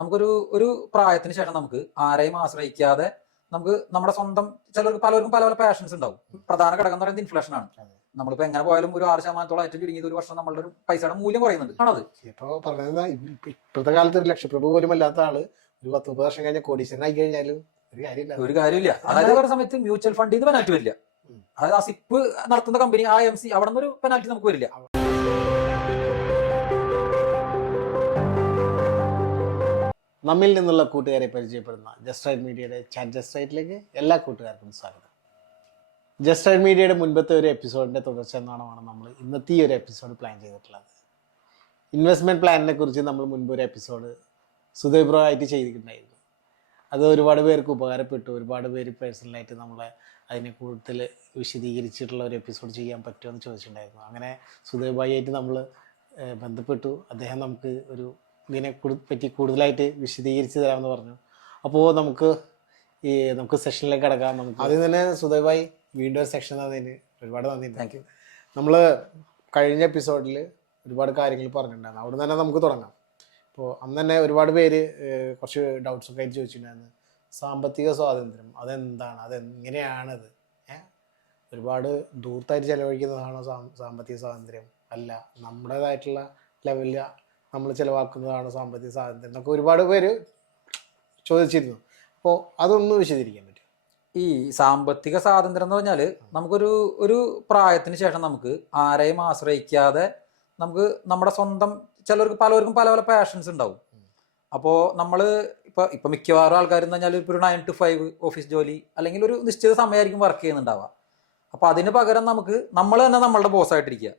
നമുക്കൊരു ഒരു പ്രായത്തിന് ശേഷം നമുക്ക് ആരെയും ആശ്രയിക്കാതെ നമുക്ക് നമ്മുടെ സ്വന്തം പലർക്കും പല പല പാഷൻസ് ഉണ്ടാവും. പ്രധാന ഘടകം എന്ന് പറയുന്നത് ഇൻഫ്ലേഷൻ ആണ്. നമ്മളിപ്പോ എങ്ങനെ പോയാലും ഒരു 6% ഏറ്റവും ചുരുങ്ങിയത് ഒരു വർഷം നമ്മളുടെ ഒരു പൈസയുടെ മൂല്യം കുറയുന്നുണ്ട് ആണത്. ഇപ്പൊ പറഞ്ഞ ഇപ്പോഴത്തെ കാലത്ത് ഒരു ലക്ഷപ്രഭു പോലും അല്ലാത്ത ആള് ഒരു 10-30 വർഷം കഴിഞ്ഞ കോടീശ്വരനായി കഴിഞ്ഞാലും ഒരു കാര്യമില്ല. അതായത് ഒരു സമയത്ത് മ്യൂച്വൽ ഫണ്ടിൽ നിന്ന് പെനാൽറ്റി വരില്ല. അതായത് ആ സിപ്പ് നടത്തുന്ന കമ്പനി ആ MC അവിടെ നിന്നൊരു പെനാൽറ്റി നമുക്ക് വരില്ല. നമ്മിൽ നിന്നുള്ള കൂട്ടുകാരെ പരിചയപ്പെടുന്ന ജസ്റ്റ് റൈറ്റ് മീഡിയയുടെ ചാറ്റ് ജസ്റ്റ് റൈറ്റിലേക്ക് എല്ലാ കൂട്ടുകാർക്കും സ്വാഗതം. ജസ്റ്റ് റൈറ്റ് മീഡിയയുടെ മുൻപത്തെ ഒരു എപ്പിസോഡിന്റെ തുടർച്ച എന്നാണ് നമ്മൾ ഇന്നത്തെ ഈ ഒരു എപ്പിസോഡ് പ്ലാൻ ചെയ്തിട്ടുള്ളത്. ഇൻവെസ്റ്റ്മെന്റ് പ്ലാനിനെ കുറിച്ച് നമ്മൾ മുൻപ് ഒരു എപ്പിസോഡ് സുദൈബ്രോ ആയിട്ട് ചെയ്തിട്ടുണ്ടായിരുന്നു. അത് ഒരുപാട് പേർക്ക് ഉപകാരപ്പെട്ടു. ഒരുപാട് പേര് പേഴ്സണലായിട്ട് നമ്മളെ അതിനെ കൂടുതൽ വിശദീകരിച്ചിട്ടുള്ള ഒരു എപ്പിസോഡ് ചെയ്യാൻ പറ്റുമോ എന്ന് ചോദിച്ചിട്ടുണ്ടായിരുന്നു. അങ്ങനെ സുദൈബായിട്ട് നമ്മൾ ബന്ധപ്പെട്ടു. അദ്ദേഹം നമുക്ക് ഇതിനെ പറ്റി കൂടുതലായിട്ട് വിശദീകരിച്ച് തരാമെന്ന് പറഞ്ഞു. അപ്പോൾ നമുക്ക് സെഷനിലേക്ക് കിടക്കാം. നമുക്ക് ആദ്യം തന്നെ സുദൈബായി വീണ്ടും ഒരു സെക്ഷൻ തന്നതിന് ഒരുപാട് നന്ദി. Thank you. നമ്മൾ കഴിഞ്ഞ എപ്പിസോഡിൽ ഒരുപാട് കാര്യങ്ങൾ പറഞ്ഞിട്ടുണ്ടായിരുന്നു. അവിടെ തന്നെ നമുക്ക് തുടങ്ങാം. അപ്പോൾ അന്ന് തന്നെ ഒരുപാട് പേര് കുറച്ച് ഡൗട്ട്സൊക്കെ ആയിട്ട് ചോദിച്ചിട്ടുണ്ടായിരുന്നു. സാമ്പത്തിക സ്വാതന്ത്ര്യം അതെന്താണ്, അതെങ്ങനെയാണത്? ഒരുപാട് ദൂരത്തായിട്ട് ചിലവഴിക്കുന്നതാണോ സാമ്പത്തിക സ്വാതന്ത്ര്യം? അല്ല, നമ്മുടേതായിട്ടുള്ള ലെവലിൽ നമ്മൾ ചിലവാക്കുന്നതാണോ സാമ്പത്തിക സ്വാതന്ത്ര്യം എന്നൊക്കെ ഒരുപാട് പേര് ചോദിച്ചിരുന്നു. അപ്പോൾ അതൊന്ന് വിശദീകരിക്കാൻ പറ്റും? ഈ സാമ്പത്തിക സ്വാതന്ത്ര്യം എന്ന് പറഞ്ഞാൽ ഒരു പ്രായത്തിന് ശേഷം നമുക്ക് ആരെയും ആശ്രയിക്കാതെ നമുക്ക് നമ്മുടെ സ്വന്തം പലർക്കും പല പല പാഷൻസ് ഉണ്ടാവും. അപ്പോൾ നമ്മൾ ഇപ്പൊ മിക്കവാറും ആൾക്കാർ എന്ന് പറഞ്ഞാൽ ഇപ്പോൾ ഒരു 9 to 5 ഓഫീസ് ജോലി അല്ലെങ്കിൽ ഒരു നിശ്ചിത സമയമായിരിക്കും വർക്ക് ചെയ്യുന്നുണ്ടാവുക. അപ്പോൾ അതിന് പകരം നമ്മൾ തന്നെ നമ്മളുടെ ബോസായിട്ടിരിക്കുക,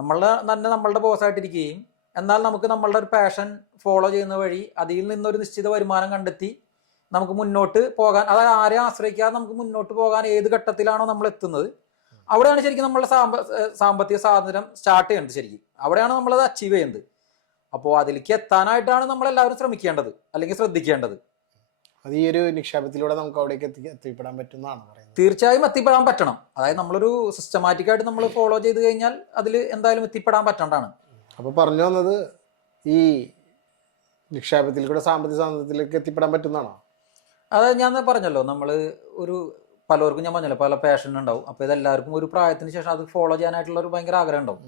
നമ്മളുടെ ബോസായിട്ടിരിക്കുകയും എന്നാൽ നമുക്ക് നമ്മളുടെ ഒരു പാഷൻ ഫോളോ ചെയ്യുന്ന വഴി അതിൽ നിന്നൊരു നിശ്ചിത വരുമാനം കണ്ടെത്തി നമുക്ക് മുന്നോട്ട് പോകാൻ, അതായത് ആരെയും ആശ്രയിക്കാതെ നമുക്ക് മുന്നോട്ട് പോകാൻ ഏത് ഘട്ടത്തിലാണോ നമ്മൾ എത്തുന്നത് അവിടെയാണ് ശരിക്കും നമ്മളുടെ സാമ്പത്തിക സ്വാതന്ത്ര്യം സ്റ്റാർട്ട് ചെയ്യുന്നത്. ശരിക്കും അവിടെയാണ് നമ്മളത് അച്ചീവ് ചെയ്യുന്നത്. അപ്പോൾ അതിലേക്ക് എത്താനായിട്ടാണ് നമ്മളെല്ലാവരും ശ്രമിക്കേണ്ടത് അല്ലെങ്കിൽ ശ്രദ്ധിക്കേണ്ടത്. അത് ഈ ഒരു നിക്ഷേപത്തിലൂടെ നമുക്ക് അവിടേക്ക് എത്തിപ്പെടാൻ പറ്റുന്നതാണ് പറയുന്നത്. തീർച്ചയായും എത്തിപ്പെടാൻ പറ്റണം. അതായത് നമ്മളൊരു സിസ്റ്റമാറ്റിക് ആയിട്ട് നമ്മൾ ഫോളോ ചെയ്ത് കഴിഞ്ഞാൽ അതിൽ എന്തായാലും എത്തിപ്പെടാൻ പറ്റേണ്ടതാണ്. അപ്പോൾ പറഞ്ഞു വന്നത് ഈ നിക്ഷേപത്തിലൂടെ സാമ്പത്തിക സ്വാതന്ത്ര്യത്തിലേക്ക് എത്തിപ്പെടാൻ പറ്റുന്നതാണോ? അതായത് ഞാൻ പറഞ്ഞല്ലോ, പലർക്കും ഞാൻ പറഞ്ഞല്ലോ പല പാഷൻ ഉണ്ടാവും. അപ്പോൾ ഇതെല്ലാവർക്കും ഒരു പ്രായത്തിന് ശേഷം അത് ഫോളോ ചെയ്യാനായിട്ടുള്ള ഒരു ഭയങ്കര ആഗ്രഹം ഉണ്ടാവും.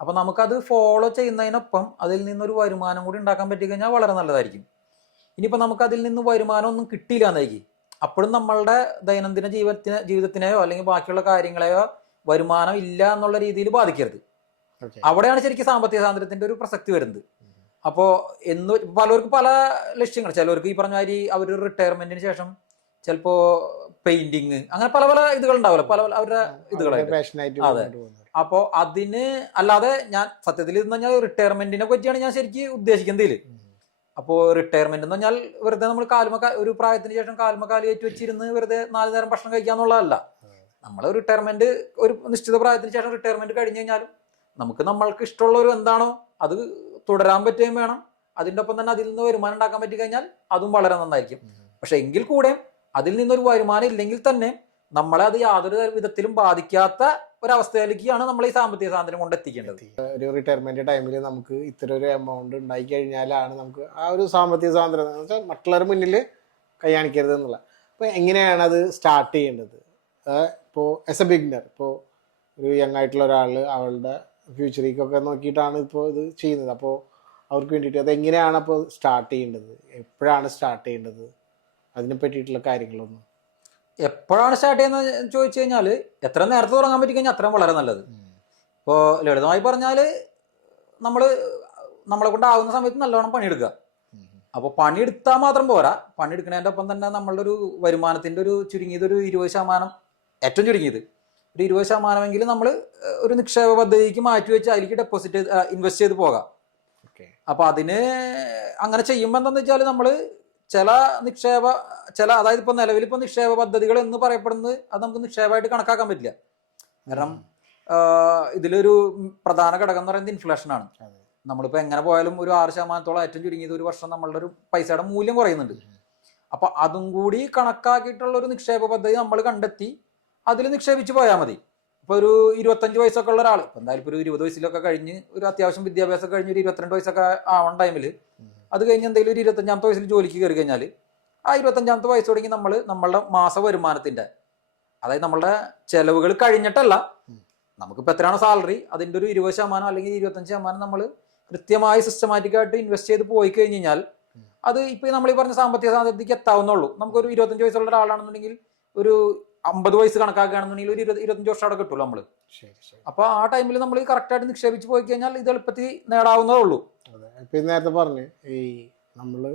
അപ്പോൾ നമുക്കത് ഫോളോ ചെയ്യുന്നതിനൊപ്പം അതിൽ നിന്നൊരു വരുമാനം കൂടി ഉണ്ടാക്കാൻ പറ്റി കഴിഞ്ഞാൽ വളരെ നല്ലതായിരിക്കും. ഇനിയിപ്പോൾ നമുക്ക് അതിൽ നിന്ന് വരുമാനം ഒന്നും കിട്ടിയില്ല എന്നായിരിക്കും, അപ്പോഴും നമ്മളുടെ ദൈനംദിന ജീവിതത്തിനെയോ അല്ലെങ്കിൽ ബാക്കിയുള്ള കാര്യങ്ങളെയോ വരുമാനം ഇല്ല എന്നുള്ള രീതിയിൽ ബാധിക്കരുത്. അവിടെയാണ് ശരിക്കും സാമ്പത്തിക സ്വാതന്ത്ര്യത്തിന്റെ ഒരു പ്രസക്തി വരുന്നത്. അപ്പോൾ പലർക്കും പല ലക്ഷ്യങ്ങൾ, ചിലവർക്ക് ഈ പറഞ്ഞ മാതിരി അവർ റിട്ടയർമെന്റിന് ശേഷം ചിലപ്പോ പെയിന്റിങ്, അങ്ങനെ പല പല ഇതുകൾ ഉണ്ടാവില്ല, പല പല അവരുടെ ഇതുകളായിട്ട്. അതെ. അപ്പോൾ അതിന് അല്ലാതെ ഞാൻ സത്യത്തിൽ എന്ന് പറഞ്ഞാൽ റിട്ടയർമെന്റിനെ പറ്റിയാണ് ഞാൻ ശരിക്കും ഉദ്ദേശിക്കുന്നതിൽ. അപ്പോൾ റിട്ടയർമെന്റ് എന്ന് പറഞ്ഞാൽ വെറുതെ നമ്മൾ ഒരു പ്രായത്തിന് ശേഷം കാലുമ ഏറ്റു വെച്ചിരുന്ന് വെറുതെ 4 നേരം ഭക്ഷണം കഴിക്കാന്നുള്ളതല്ല. നമ്മൾ റിട്ടയർമെന്റ് ഒരു നിശ്ചിത പ്രായത്തിന് ശേഷം റിട്ടയർമെന്റ് കഴിഞ്ഞു കഴിഞ്ഞാലും നമ്മൾക്ക് ഇഷ്ടമുള്ള ഒരു എന്താണോ അത് തുടരാൻ പറ്റുകയും വേണം. അതിൻ്റെ ഒപ്പം തന്നെ അതിൽ നിന്ന് വരുമാനം ഉണ്ടാക്കാൻ പറ്റി കഴിഞ്ഞാൽ അതും വളരെ നന്നായിരിക്കും. പക്ഷെ എങ്കിൽ കൂടെ അതിൽ നിന്നൊരു വരുമാനം ഇല്ലെങ്കിൽ തന്നെ നമ്മളെ അത് യാതൊരു വിധത്തിലും ബാധിക്കാത്ത ഒരവസ്ഥയിലേക്കാണ് നമ്മൾ ഈ സാമ്പത്തിക സ്വാതന്ത്ര്യം കൊണ്ട് എത്തിക്കേണ്ടത്. ഒരു റിട്ടയർമെന്റ് ടൈമിൽ നമുക്ക് ഇത്ര ഒരു എമൗണ്ട് ഉണ്ടായി കഴിഞ്ഞാലാണ് നമുക്ക് ആ ഒരു സാമ്പത്തിക സ്വാതന്ത്ര്യം എന്ന് വെച്ചാൽ മറ്റുള്ളവരുടെ മുന്നിൽ കൈ കാണിക്കരുത് എന്നുള്ള. അപ്പോൾ എങ്ങനെയാണ് അത് സ്റ്റാർട്ട് ചെയ്യേണ്ടത്? ഇപ്പോൾ ആസ് എ ബിഗിനർ, ഇപ്പോൾ ഒരു യങ് ആയിട്ടുള്ള ഒരാൾ അവളുടെ ഫ്യൂച്ചറിലേക്കൊക്കെ നോക്കിയിട്ടാണ് ഇപ്പോൾ ഇത് ചെയ്യുന്നത്. അപ്പോൾ അവർക്ക് വേണ്ടിയിട്ട് അതെങ്ങനെയാണ് അപ്പോൾ സ്റ്റാർട്ട് ചെയ്യേണ്ടത്, എപ്പോഴാണ് സ്റ്റാർട്ട് ചെയ്യേണ്ടത്, അതിനെ പറ്റിയിട്ടുള്ള കാര്യങ്ങളൊന്നും. എപ്പോഴാണ് സ്റ്റാർട്ട് ചെയ്യുന്നത് ചോദിച്ചു കഴിഞ്ഞാൽ എത്ര നേരത്തെ തുടങ്ങാൻ പറ്റി കഴിഞ്ഞാൽ അത്രയും വളരെ നല്ലത്. ഇപ്പോൾ ലളിതമായി പറഞ്ഞാൽ നമ്മളെ കൊണ്ടാവുന്ന സമയത്ത് നല്ലോണം പണിയെടുക്കുക. അപ്പോൾ പണിയെടുത്താൽ മാത്രം പോരാ, പണിയെടുക്കുന്നതിൻ്റെ ഒപ്പം തന്നെ നമ്മളുടെ ഒരു വരുമാനത്തിൻ്റെ ഒരു ചുരുങ്ങിയത് ഒരു 20%, ഏറ്റവും ചുരുങ്ങിയത് ഒരു 20% നമ്മൾ ഒരു നിക്ഷേപ പദ്ധതിക്ക് മാറ്റി വെച്ച് അതിലേക്ക് ഇൻവെസ്റ്റ് ചെയ്ത് പോകാം. അപ്പൊ അതിന് അങ്ങനെ ചെയ്യുമ്പോൾ എന്താണെന്ന് വെച്ചാൽ നമ്മൾ അതായത് ഇപ്പൊ നിലവിൽ ഇപ്പൊ നിക്ഷേപ പദ്ധതികൾ എന്ന് പറയപ്പെടുന്നത് അത് നമുക്ക് നിക്ഷേപമായിട്ട് കണക്കാക്കാൻ പറ്റില്ല. കാരണം ഇതിലൊരു പ്രധാന ഘടകം എന്ന് പറയുന്നത് ഇൻഫ്ലേഷൻ ആണ്. നമ്മളിപ്പോ എങ്ങനെ പോയാലും ഒരു 6% ഏറ്റവും ചുരുങ്ങിയത് ഒരു വർഷം നമ്മളുടെ ഒരു പൈസയുടെ മൂല്യം കുറയുന്നുണ്ട്. അപ്പൊ അതും കൂടി കണക്കാക്കിയിട്ടുള്ള ഒരു നിക്ഷേപ പദ്ധതി നമ്മൾ കണ്ടെത്തി അതിൽ നിക്ഷേപിച്ച് പോയാൽ മതി. ഇപ്പൊ ഒരു 25 വയസ്സൊക്കെ ഉള്ള ഒരാൾ, ഇപ്പൊ എന്തായാലും ഇപ്പൊ ഒരു 20 വയസ്സിലൊക്കെ കഴിഞ്ഞ് ഒരു അത്യാവശ്യം വിദ്യാഭ്യാസം കഴിഞ്ഞ് ഒരു 22 വയസ്സൊക്കെ ആവണ ടൈമിൽ അത് കഴിഞ്ഞ് എന്തെങ്കിലും ഒരു 25-ാമത്തെ വയസ്സിൽ ജോലിക്ക് കയറി കഴിഞ്ഞാൽ ആ 25-ാമത്തെ വയസ്സ് തുടങ്ങി നമ്മളുടെ മാസ വരുമാനത്തിന്റെ, അതായത് നമ്മളുടെ ചെലവുകൾ കഴിഞ്ഞിട്ടല്ല, നമുക്കിപ്പോൾ എത്രയാണോ സാലറി അതിന്റെ ഒരു 20% അല്ലെങ്കിൽ 25% നമ്മൾ കൃത്യമായി സിസ്റ്റമാറ്റിക് ആയിട്ട് ഇൻവെസ്റ്റ് ചെയ്ത് പോയി കഴിഞ്ഞ് കഴിഞ്ഞാൽ അത് ഇപ്പൊ നമ്മൾ ഈ പറഞ്ഞ സാമ്പത്തിക സാധ്യതയ്ക്ക് എത്താവുന്നുള്ളൂ. നമുക്കൊരു 25 വയസ്സുള്ള ഒരാളാണെന്നുണ്ടെങ്കിൽ ഒരു 50 വയസ്സ് കണക്കാക്കുകയാണെന്നുണ്ടെങ്കിൽ ഒരു 25 വർഷം അവിടെ കിട്ടുമല്ലോ നമ്മള്. അപ്പൊ ആ ടൈമിൽ നമ്മൾ കറക്റ്റ് ആയിട്ട് നിക്ഷേപിച്ച് പോയി കഴിഞ്ഞാൽ ഇത് എളുപ്പത്തിൽ നേടാവുന്നതേ ഉള്ളൂ. ഇപ്പൊ നേരത്തെ പറഞ്ഞു ഈ നമ്മള്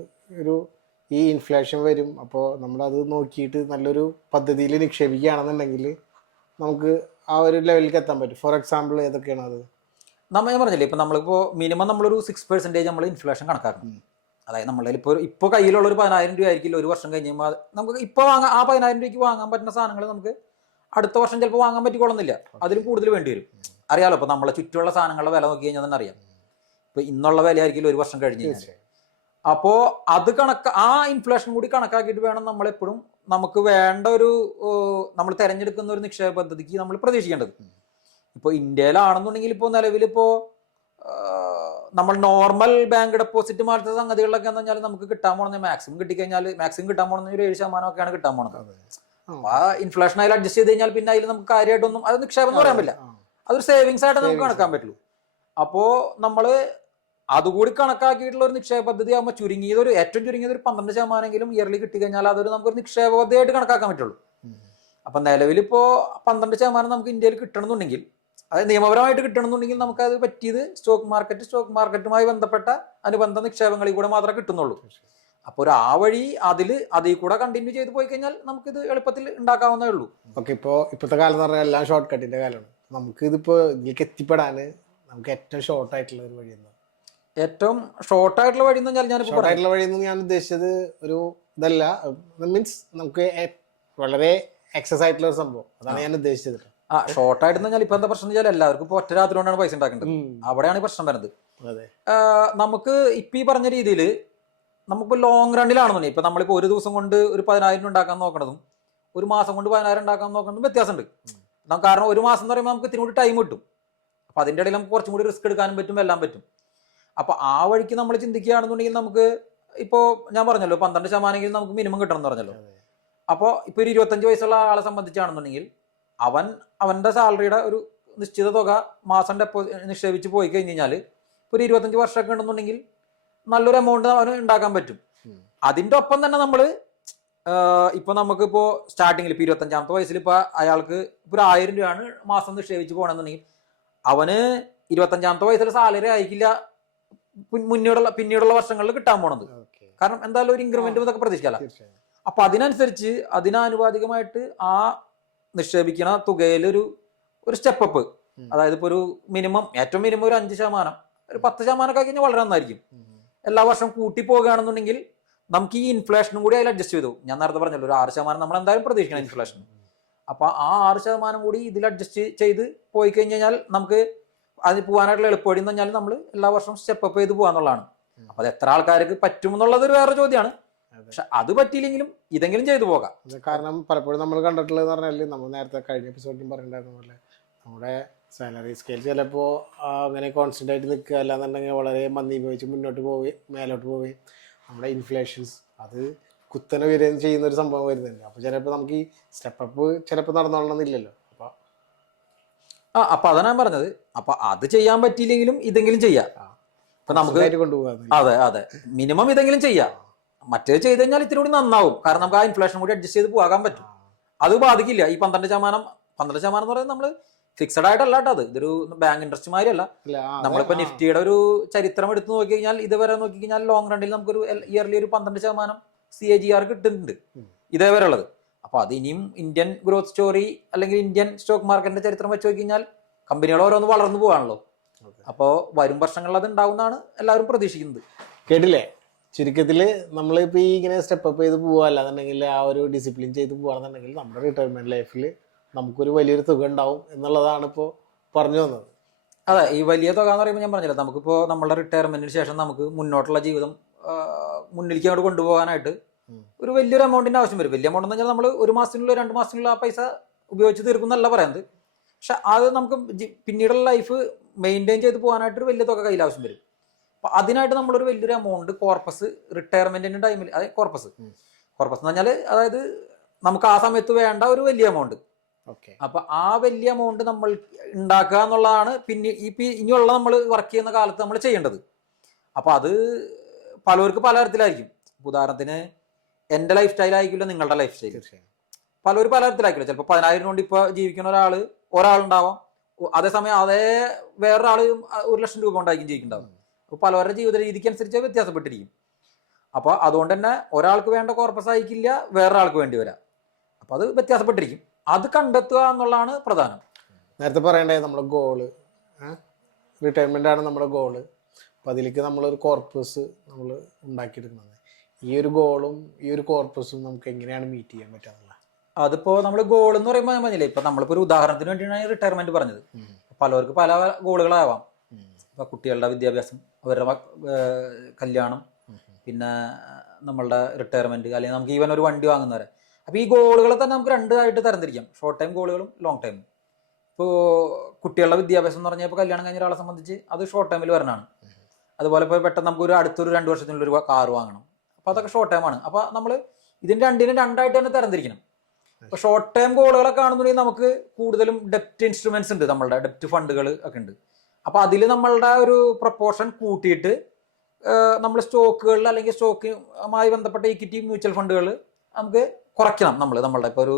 ഈ ഇൻഫ്ലേഷൻ വരും, അപ്പോൾ നമ്മളത് നോക്കിയിട്ട് നല്ലൊരു പദ്ധതിയിൽ നിക്ഷേപിക്കുകയാണെന്നുണ്ടെങ്കിൽ നമുക്ക് ആ ഒരു ലെവലിലേക്ക് എത്താൻ പറ്റും. ഫോർ എക്സാമ്പിൾ ഏതൊക്കെയാണ് അത്? ഞാൻ പറഞ്ഞില്ലേ, ഇപ്പൊ നമ്മളിപ്പോ മിനിമം നമ്മളൊരു 6% നമ്മൾ ഇൻഫ്ലേഷൻ കണക്കാക്കണം. അതായത് നമ്മളുടെ ഇപ്പോൾ കയ്യിലുള്ള ഒരു 10,000 രൂപ ആയിരിക്കില്ല ഒരു വർഷം കഴിയുമ്പോൾ നമുക്ക് ഇപ്പോൾ വാങ്ങാൻ, ആ 10,000 രൂപയ്ക്ക് വാങ്ങാൻ പറ്റുന്ന സാധനങ്ങൾ നമുക്ക് അടുത്ത വർഷം ചിലപ്പോൾ വാങ്ങാൻ പറ്റിക്കൊള്ളുന്നില്ല, അതിലും കൂടുതൽ വേണ്ടി വരും. അറിയാലോ, ഇപ്പൊ നമ്മളെ ചുറ്റുമുള്ള സാധനങ്ങളുടെ വില നോക്കി കഴിഞ്ഞാൽ തന്നെ അറിയാം. ഇപ്പൊ ഇന്നുള്ള വില ആയിരിക്കില്ല ഒരു വർഷം കഴിഞ്ഞ് കഴിഞ്ഞാൽ. അപ്പോ അത് ആ ഇൻഫ്ലേഷൻ കൂടി കണക്കാക്കിയിട്ട് വേണം നമ്മളെപ്പോഴും നമുക്ക് വേണ്ട നമ്മൾ തിരഞ്ഞെടുക്കുന്ന ഒരു നിക്ഷേപ പദ്ധതിക്ക് നമ്മൾ പ്രതീക്ഷിക്കേണ്ടത്. ഇപ്പൊ ഇന്ത്യയിലാണെന്നുണ്ടെങ്കിൽ ഇപ്പോൾ നിലവിലിപ്പോ നമ്മൾ നോർമൽ ബാങ്ക് ഡെപ്പോസിറ്റ് മാറ്റ സംഗതികളിലൊക്കെ എന്ന് പറഞ്ഞാൽ നമുക്ക് കിട്ടാൻ പോണെന്ന് മാക്സിമം കിട്ടാൻ പോകുന്ന ഒരു 7% ഒക്കെയാണ് കിട്ടാൻ പോണത്. അപ്പൊ ആ ഇൻഫ്ലേഷൻ അതിൽ അഡ്ജസ്റ്റ് ചെയ്ത് കഴിഞ്ഞാൽ പിന്നെ അതിൽ നമുക്ക് കാര്യമായിട്ടൊന്നും അത് നിക്ഷേപം എന്ന് പറയാൻ പറ്റില്ല, അതൊരു സേവിങ്സ് ആയിട്ട് നമുക്ക് കണക്കാൻ പറ്റുള്ളൂ. അപ്പോ നമ്മള് അതുകൂടി കണക്കാക്കിയിട്ടുള്ള ഒരു നിക്ഷേപ പദ്ധതി ആകുമ്പോൾ ഏറ്റവും ചുരുങ്ങിയത് ഒരു 12% ഇയർലി കിട്ടിക്കഴിഞ്ഞാൽ അതൊരു നമുക്കൊരു നിക്ഷേപ പദ്ധതിയായിട്ട് കണക്കാക്കാൻ പറ്റുള്ളൂ. അപ്പൊ നിലവിലിപ്പോ 12% നമുക്ക് ഇന്ത്യയിൽ കിട്ടണമെന്നുണ്ടെങ്കിൽ, അതായത് നിയമപരമായിട്ട് കിട്ടണമെന്നുണ്ടെങ്കിൽ നമുക്കത് പറ്റിയത് സ്റ്റോക്ക് മാർക്കറ്റുമായി ബന്ധപ്പെട്ട അനുബന്ധ നിക്ഷേപങ്ങളിൽ കൂടെ മാത്രമേ കിട്ടുന്നുള്ളൂ. അപ്പോൾ ആ വഴി അതിൽ കൂടെ കണ്ടിന്യൂ ചെയ്ത് പോയി കഴിഞ്ഞാൽ നമുക്കിത് എളുപ്പത്തിൽ ഉണ്ടാക്കാവുന്നേ ഉള്ളൂ. ഓക്കെ, ഇപ്പോഴത്തെ കാലം എന്ന് പറഞ്ഞാൽ എല്ലാം ഷോർട്ട് കട്ടിന്റെ കാലമാണ്. നമുക്ക് ഇതിപ്പോ ഇതിലേക്ക് എത്തിപ്പെടാന് നമുക്ക് ഏറ്റവും ഷോർട്ട് ആയിട്ടുള്ള ഒരു വഴി എന്താ? ഏറ്റവും ഷോർട്ട് ആയിട്ടുള്ള വഴി എന്ന് പറഞ്ഞാൽ ഞാൻ ഉദ്ദേശിച്ചത് ഒരു ഇതല്ല, മീൻസ് നമുക്ക് വളരെ എക്സസ് ആയിട്ടുള്ള ഒരു സംഭവം, അതാണ് ഞാൻ ഉദ്ദേശിച്ചത്. ഷോർട്ട് ആയിട്ട് പറഞ്ഞാൽ ഇപ്പൊ എന്താ പ്രശ്നം വെച്ചാൽ എല്ലാവർക്കും ഇപ്പൊ ഒറ്റ രാത്രി കൊണ്ടാണ് പൈസ ഉണ്ടാക്കേണ്ടത്. അവിടെയാണ് ഈ പ്രശ്നം വരുന്നത്. നമുക്ക് ഇപ്പൊ ഈ പറഞ്ഞ രീതിയിൽ നമുക്കിപ്പോ ലോങ് റണ്ണിലാണെന്നുണ്ടെങ്കിൽ ഇപ്പൊ നമ്മളിപ്പോ ഒരു ദിവസം കൊണ്ട് ഒരു 10,000 ഉണ്ടാക്കാൻ നോക്കണതും ഒരു മാസം കൊണ്ട് 10,000 ഉണ്ടാക്കാൻ നോക്കണതും വ്യത്യാസമുണ്ട്. കാരണം ഒരു മാസം എന്ന് പറയുമ്പോൾ നമുക്ക് ഇത്തിരി കൂടി ടൈം കിട്ടും. അപ്പൊ അതിന്റെ ഇടയിൽ നമുക്ക് കുറച്ചും കൂടി റിസ്ക് എടുക്കാനും പറ്റും, എല്ലാം പറ്റും. അപ്പൊ ആ വഴിക്ക് നമ്മൾ ചിന്തിക്കുകയാണെന്നുണ്ടെങ്കിൽ നമുക്ക് ഇപ്പോ ഞാൻ പറഞ്ഞല്ലോ 12% നമുക്ക് മിനിമം കിട്ടണം എന്ന് പറഞ്ഞല്ലോ. അപ്പോൾ ഇപ്പൊ ഒരു 25 വയസ്സുള്ള ആളെ സംബന്ധിച്ചാണെന്നുണ്ടെങ്കിൽ അവന്റെ സാലറിയുടെ ഒരു നിശ്ചിത തുക മാസം നിക്ഷേപിച്ച് പോയി കഴിഞ്ഞ് കഴിഞ്ഞാൽ ഇപ്പൊ ഒരു 25 വർഷമൊക്കെ ഉണ്ടെന്നുണ്ടെങ്കിൽ നല്ലൊരു എമൗണ്ട് അവന് ഉണ്ടാക്കാൻ പറ്റും. അതിന്റെ ഒപ്പം തന്നെ നമ്മള് ഇപ്പൊ നമുക്കിപ്പോ സ്റ്റാർട്ടിങ്ങിൽ ഇപ്പൊ 25-ാമത്തെ വയസ്സിൽ ഇപ്പൊ അയാൾക്ക് ഇപ്പൊ 1,000 രൂപയാണ് മാസം നിക്ഷേപിച്ച് പോകണമെന്നുണ്ടെങ്കിൽ അവന് 25-ാമത്തെ വയസ്സിൽ സാലറി അയക്കില്ല പിന്നീടുള്ള വർഷങ്ങളിൽ കിട്ടാൻ പോണത്. കാരണം എന്തായാലും ഒരു ഇൻക്രിമെന്റ് ഇതൊക്കെ പ്രതീക്ഷിക്കാല. അപ്പൊ അതിനനുസരിച്ച് അതിനാനുപാതികമായിട്ട് ആ നിക്ഷേപിക്കുന്ന തുകയിൽ ഒരു സ്റ്റെപ്പ് അപ്പ്, അതായത് ഇപ്പൊ ഒരു ഏറ്റവും മിനിമം ഒരു 5%, ഒരു 10% ഒക്കെ കഴിഞ്ഞാൽ വളരെ നന്നായിരിക്കും. എല്ലാ വർഷവും കൂട്ടി പോകുകയാണെന്നുണ്ടെങ്കിൽ നമുക്ക് ഈ ഇൻഫ്ലേഷനും കൂടി അതിൽ അഡ്ജസ്റ്റ് ചെയ്തു. ഞാൻ നേരത്തെ പറഞ്ഞല്ലോ ഒരു 6% നമ്മൾ എന്തായാലും പ്രതീക്ഷിക്കണം ഇൻഫ്ലേഷൻ. അപ്പൊ ആ 6% കൂടി ഇതിൽ അഡ്ജസ്റ്റ് ചെയ്ത് പോയി കഴിഞ്ഞാൽ നമുക്ക് അതിന് പോകാനായിട്ടുള്ള എളുപ്പവഴി എന്ന് പറഞ്ഞാൽ നമ്മൾ എല്ലാ വർഷവും സ്റ്റെപ്പ് അപ്പ് ചെയ്ത് പോകാന്നുള്ളതാണ്. അപ്പൊ അത് എത്ര ആൾക്കാർക്ക് പറ്റും എന്നുള്ളത് ഒരു വേറെ ചോദ്യമാണ്. പക്ഷെ അത് പറ്റിയില്ലെങ്കിലും ഇതെങ്കിലും ചെയ്തു പോകാം. കാരണം പലപ്പോഴും നമ്മൾ കണ്ടിട്ടുള്ളത് പറഞ്ഞാൽ നമ്മൾ നേരത്തെ കഴിഞ്ഞ എപ്പിസോഡിലും പറയണ്ടായിരുന്ന പോലെ നമ്മുടെ സാലറി സ്കെയിൽ ചിലപ്പോൾ അങ്ങനെ കോൺസ്റ്റന്റ് ആയിട്ട് നിൽക്കുക, അല്ലാന്നുണ്ടെങ്കിൽ വളരെ മന്ദീഭവിച്ച് മുന്നോട്ട് പോവുകയും മേലോട്ട് പോവുകയും നമ്മുടെ ഇൻഫ്ലേഷൻസ് അത് കുത്തനെ വരികയും ചെയ്യുന്ന ഒരു സംഭവം വരുന്നുണ്ട്. അപ്പോൾ ചിലപ്പോൾ നമുക്ക് ഈ സ്റ്റെപ്പ് അപ്പ് ചിലപ്പോൾ നടന്നോളണമെന്നില്ലല്ലോ. അപ്പൊ അതാണ് ഞാൻ പറഞ്ഞത്. അപ്പൊ അത് ചെയ്യാൻ പറ്റിയില്ലെങ്കിലും ഇതെങ്കിലും ചെയ്യാം. ഇപ്പൊ നമുക്ക് കൊണ്ടുപോകാം. അതെ മിനിമം ഇതെങ്കിലും ചെയ്യാം. മറ്റേത് ചെയ്ത് കഴിഞ്ഞാൽ ഇത്തിരി കൂടി നന്നാവും. കാരണം നമുക്ക് ആ ഇൻഫ്ലേഷൻ കൂടി അഡ്ജസ്റ്റ് ചെയ്ത് പോകാൻ പറ്റും. അത് ബാധിക്കില്ല. ഈ 12% എന്ന് പറയുന്നത് നമ്മള് ഫിക്സഡ് ആയിട്ടല്ല കേട്ടോ, അത് ഇതൊരു ബാങ്ക് ഇൻട്രസ്റ്റ് മാതിരിയല്ല. നമ്മളിപ്പോ നിഫ്റ്റിയുടെ ഒരു ചരിത്രം എടുത്ത് നോക്കി കഴിഞ്ഞാൽ ഇതുവരെ നോക്കി കഴിഞ്ഞാൽ ലോങ് റണ്ണിൽ നമുക്കൊരു ഇയർലി ഒരു 12% CAGR കിട്ടുന്നുണ്ട് ഇതേവരെ ഉള്ളത്. അപ്പൊ അത് ഇനിയും ഇന്ത്യൻ ഗ്രോത്ത് സ്റ്റോറി അല്ലെങ്കിൽ ഇന്ത്യൻ സ്റ്റോക്ക് മാർക്കറ്റിന്റെ ചരിത്രം വെച്ച് നോക്കി കഴിഞ്ഞാൽ കമ്പനികൾ ഓരോന്ന് വളർന്നു പോകാണല്ലോ. അപ്പോ വരും വർഷങ്ങളിൽ അത് ഉണ്ടാവുന്നതാണ് എല്ലാവരും പ്രതീക്ഷിക്കുന്നത്. കേട്ടില്ലേ? ചുരുക്കത്തില് നമ്മളിപ്പോ ഈ ഇങ്ങനെ സ്റ്റെപ്പ് അപ്പ് ചെയ്ത് പോവുക, അല്ലാന്നുണ്ടെങ്കിൽ ആ ഒരു ഡിസിപ്ലിൻ ചെയ്ത് പോവാണെന്നുണ്ടെങ്കിൽ നമ്മുടെ റിട്ടയർമെന്റ് ലൈഫിൽ നമുക്കൊരു വലിയൊരു തുക ഉണ്ടാവും എന്നുള്ളതാണ് ഇപ്പോൾ പറഞ്ഞു വന്നത്. അതെ, ഈ വലിയ തുക എന്ന് പറയുമ്പോൾ ഞാൻ പറഞ്ഞില്ല, നമുക്കിപ്പോ നമ്മുടെ റിട്ടയർമെന്റിന് ശേഷം നമുക്ക് മുന്നോട്ടുള്ള ജീവിതം മുന്നിലേക്ക് അങ്ങോട്ട് കൊണ്ടുപോകാനായിട്ട് ഒരു വലിയൊരു എമൗണ്ടിന്റെ ആവശ്യം വരും. വലിയ എമൗണ്ട് എന്ന് പറഞ്ഞാൽ നമ്മൾ ഒരു മാസത്തിനുള്ള 2 മാസത്തിനുള്ള ആ പൈസ ഉപയോഗിച്ച് തീർക്കുന്നല്ല പറയുന്നത്. പക്ഷെ അത് നമുക്ക് പിന്നീടുള്ള ലൈഫ് മെയിൻറ്റെയിൻ ചെയ്ത് പോകാനായിട്ടൊരു വലിയ തുക കയ്യിൽ ആവശ്യം വരും. അപ്പൊ അതിനായിട്ട് നമ്മളൊരു വലിയൊരു എമൗണ്ട് കോർപ്പസ് റിട്ടയർമെന്റിന്റെ ടൈമിൽ, അതായത് കോർപ്പസ് എന്ന് പറഞ്ഞാൽ അതായത് നമുക്ക് ആ സമയത്ത് വേണ്ട ഒരു വലിയ എമൗണ്ട്. അപ്പൊ ആ വലിയ എമൗണ്ട് നമ്മൾ ഉണ്ടാക്കുക എന്നുള്ളതാണ് പിന്നെ ഇനിയുള്ള നമ്മൾ വർക്ക് ചെയ്യുന്ന കാലത്ത് നമ്മൾ ചെയ്യേണ്ടത്. അപ്പൊ അത് പലർക്ക് പല തരത്തിലായിരിക്കും. ഉദാഹരണത്തിന് എന്റെ ലൈഫ് സ്റ്റൈൽ ആയിരിക്കില്ല നിങ്ങളുടെ ലൈഫ് സ്റ്റൈൽ, പലരും പല തരത്തിലായിരിക്കില്ല. ചിലപ്പോൾ 10,000 കൊണ്ട് ഇപ്പൊ ജീവിക്കുന്ന ഒരാളുണ്ടാവാം, അതേസമയം അതേ വേറൊരാള് 1,00,000 രൂപ കൊണ്ടായിരിക്കും ജീവിക്കുന്നുണ്ടാവും. അപ്പൊ പലവരുടെ ജീവിത രീതിക്ക് അനുസരിച്ച് വ്യത്യാസപ്പെട്ടിരിക്കും. അപ്പൊ അതുകൊണ്ട് തന്നെ ഒരാൾക്ക് വേണ്ട കോർപ്പസ് ആയിരിക്കില്ല വേറൊരാൾക്ക് വേണ്ടി വരാം. അപ്പൊ അത് വ്യത്യാസപ്പെട്ടിരിക്കും. അത് കണ്ടെത്തുക എന്നുള്ളതാണ് പ്രധാനം. നേരത്തെ പറയണ്ടേ നമ്മുടെ ഗോള്, റിട്ടയർമെന്റ് ആണ് നമ്മുടെ ഗോള്. അപ്പൊ അതിലേക്ക് നമ്മളൊരു കോർപ്പസ് നമ്മൾ ഉണ്ടാക്കിയെടുക്കുന്നത്. ഈ ഒരു ഗോളും ഈ ഒരു കോർപ്പസും നമുക്ക് എങ്ങനെയാണ് മീറ്റ് ചെയ്യാൻ പറ്റാന്നുള്ളത്? അതിപ്പോ നമ്മൾ ഗോൾ എന്ന് പറയുമ്പോൾ ഞാൻ പറഞ്ഞില്ലേ, ഇപ്പൊ നമ്മളിപ്പോ ഒരു ഉദാഹരണത്തിന് വേണ്ടിയാണ് റിട്ടയർമെന്റ് പറഞ്ഞത്. പലർക്ക് പല ഗോളുകളാവാം. ഇപ്പൊ കുട്ടികളുടെ വിദ്യാഭ്യാസം, അവരുടെ കല്യാണം, പിന്നെ നമ്മളുടെ റിട്ടയർമെന്റ്, അല്ലെങ്കിൽ നമുക്ക് ഈവൻ ഒരു വണ്ടി വാങ്ങുന്നവരെ. അപ്പൊ ഈ ഗോളുകളെ തന്നെ നമുക്ക് രണ്ടായിട്ട് തരംതിരിക്കാം, ഷോർട്ട് ടൈം ഗോളുകളും ലോങ് ടൈം. ഇപ്പോൾ കുട്ടികളുടെ വിദ്യാഭ്യാസം എന്ന് പറഞ്ഞാൽ ഇപ്പോൾ കല്യാണം കഴിഞ്ഞ ഒരാളെ സംബന്ധിച്ച് അത് ഷോർട്ട് ടൈമിൽ വരണതാണ്. അതുപോലെ ഇപ്പോൾ പെട്ടെന്ന് നമുക്ക് അടുത്തൊരു 2 വർഷത്തിനുള്ളിൽ ഒരു കാർ വാങ്ങണം. അപ്പൊ അതൊക്കെ ഷോർട്ട് ടൈം ആണ്. അപ്പൊ നമ്മൾ ഇതിന്റെ രണ്ടിനും രണ്ടായിട്ട് തന്നെ തരംതിരിക്കണം. ഇപ്പൊ ഷോർട്ട് ടൈം ഗോളുകളൊക്കെ കാണുന്നുണ്ടെങ്കിൽ നമുക്ക് കൂടുതലും ഡെപ്റ്റ് ഇൻസ്ട്രുമെന്റ്സ് ഉണ്ട്, നമ്മളുടെ ഡെപ്റ്റ് ഫണ്ടുകൾ ഒക്കെ ഉണ്ട്. അപ്പൊ അതിൽ നമ്മളുടെ ഒരു പ്രൊപ്പോർഷൻ കൂട്ടിയിട്ട് നമ്മൾ സ്റ്റോക്കുകളിൽ അല്ലെങ്കിൽ സ്റ്റോക്കുമായി ബന്ധപ്പെട്ട ഇക്വിറ്റി മ്യൂച്വൽ ഫണ്ടുകൾ നമുക്ക് കുറയ്ക്കണം. നമ്മളുടെ ഇപ്പോൾ ഒരു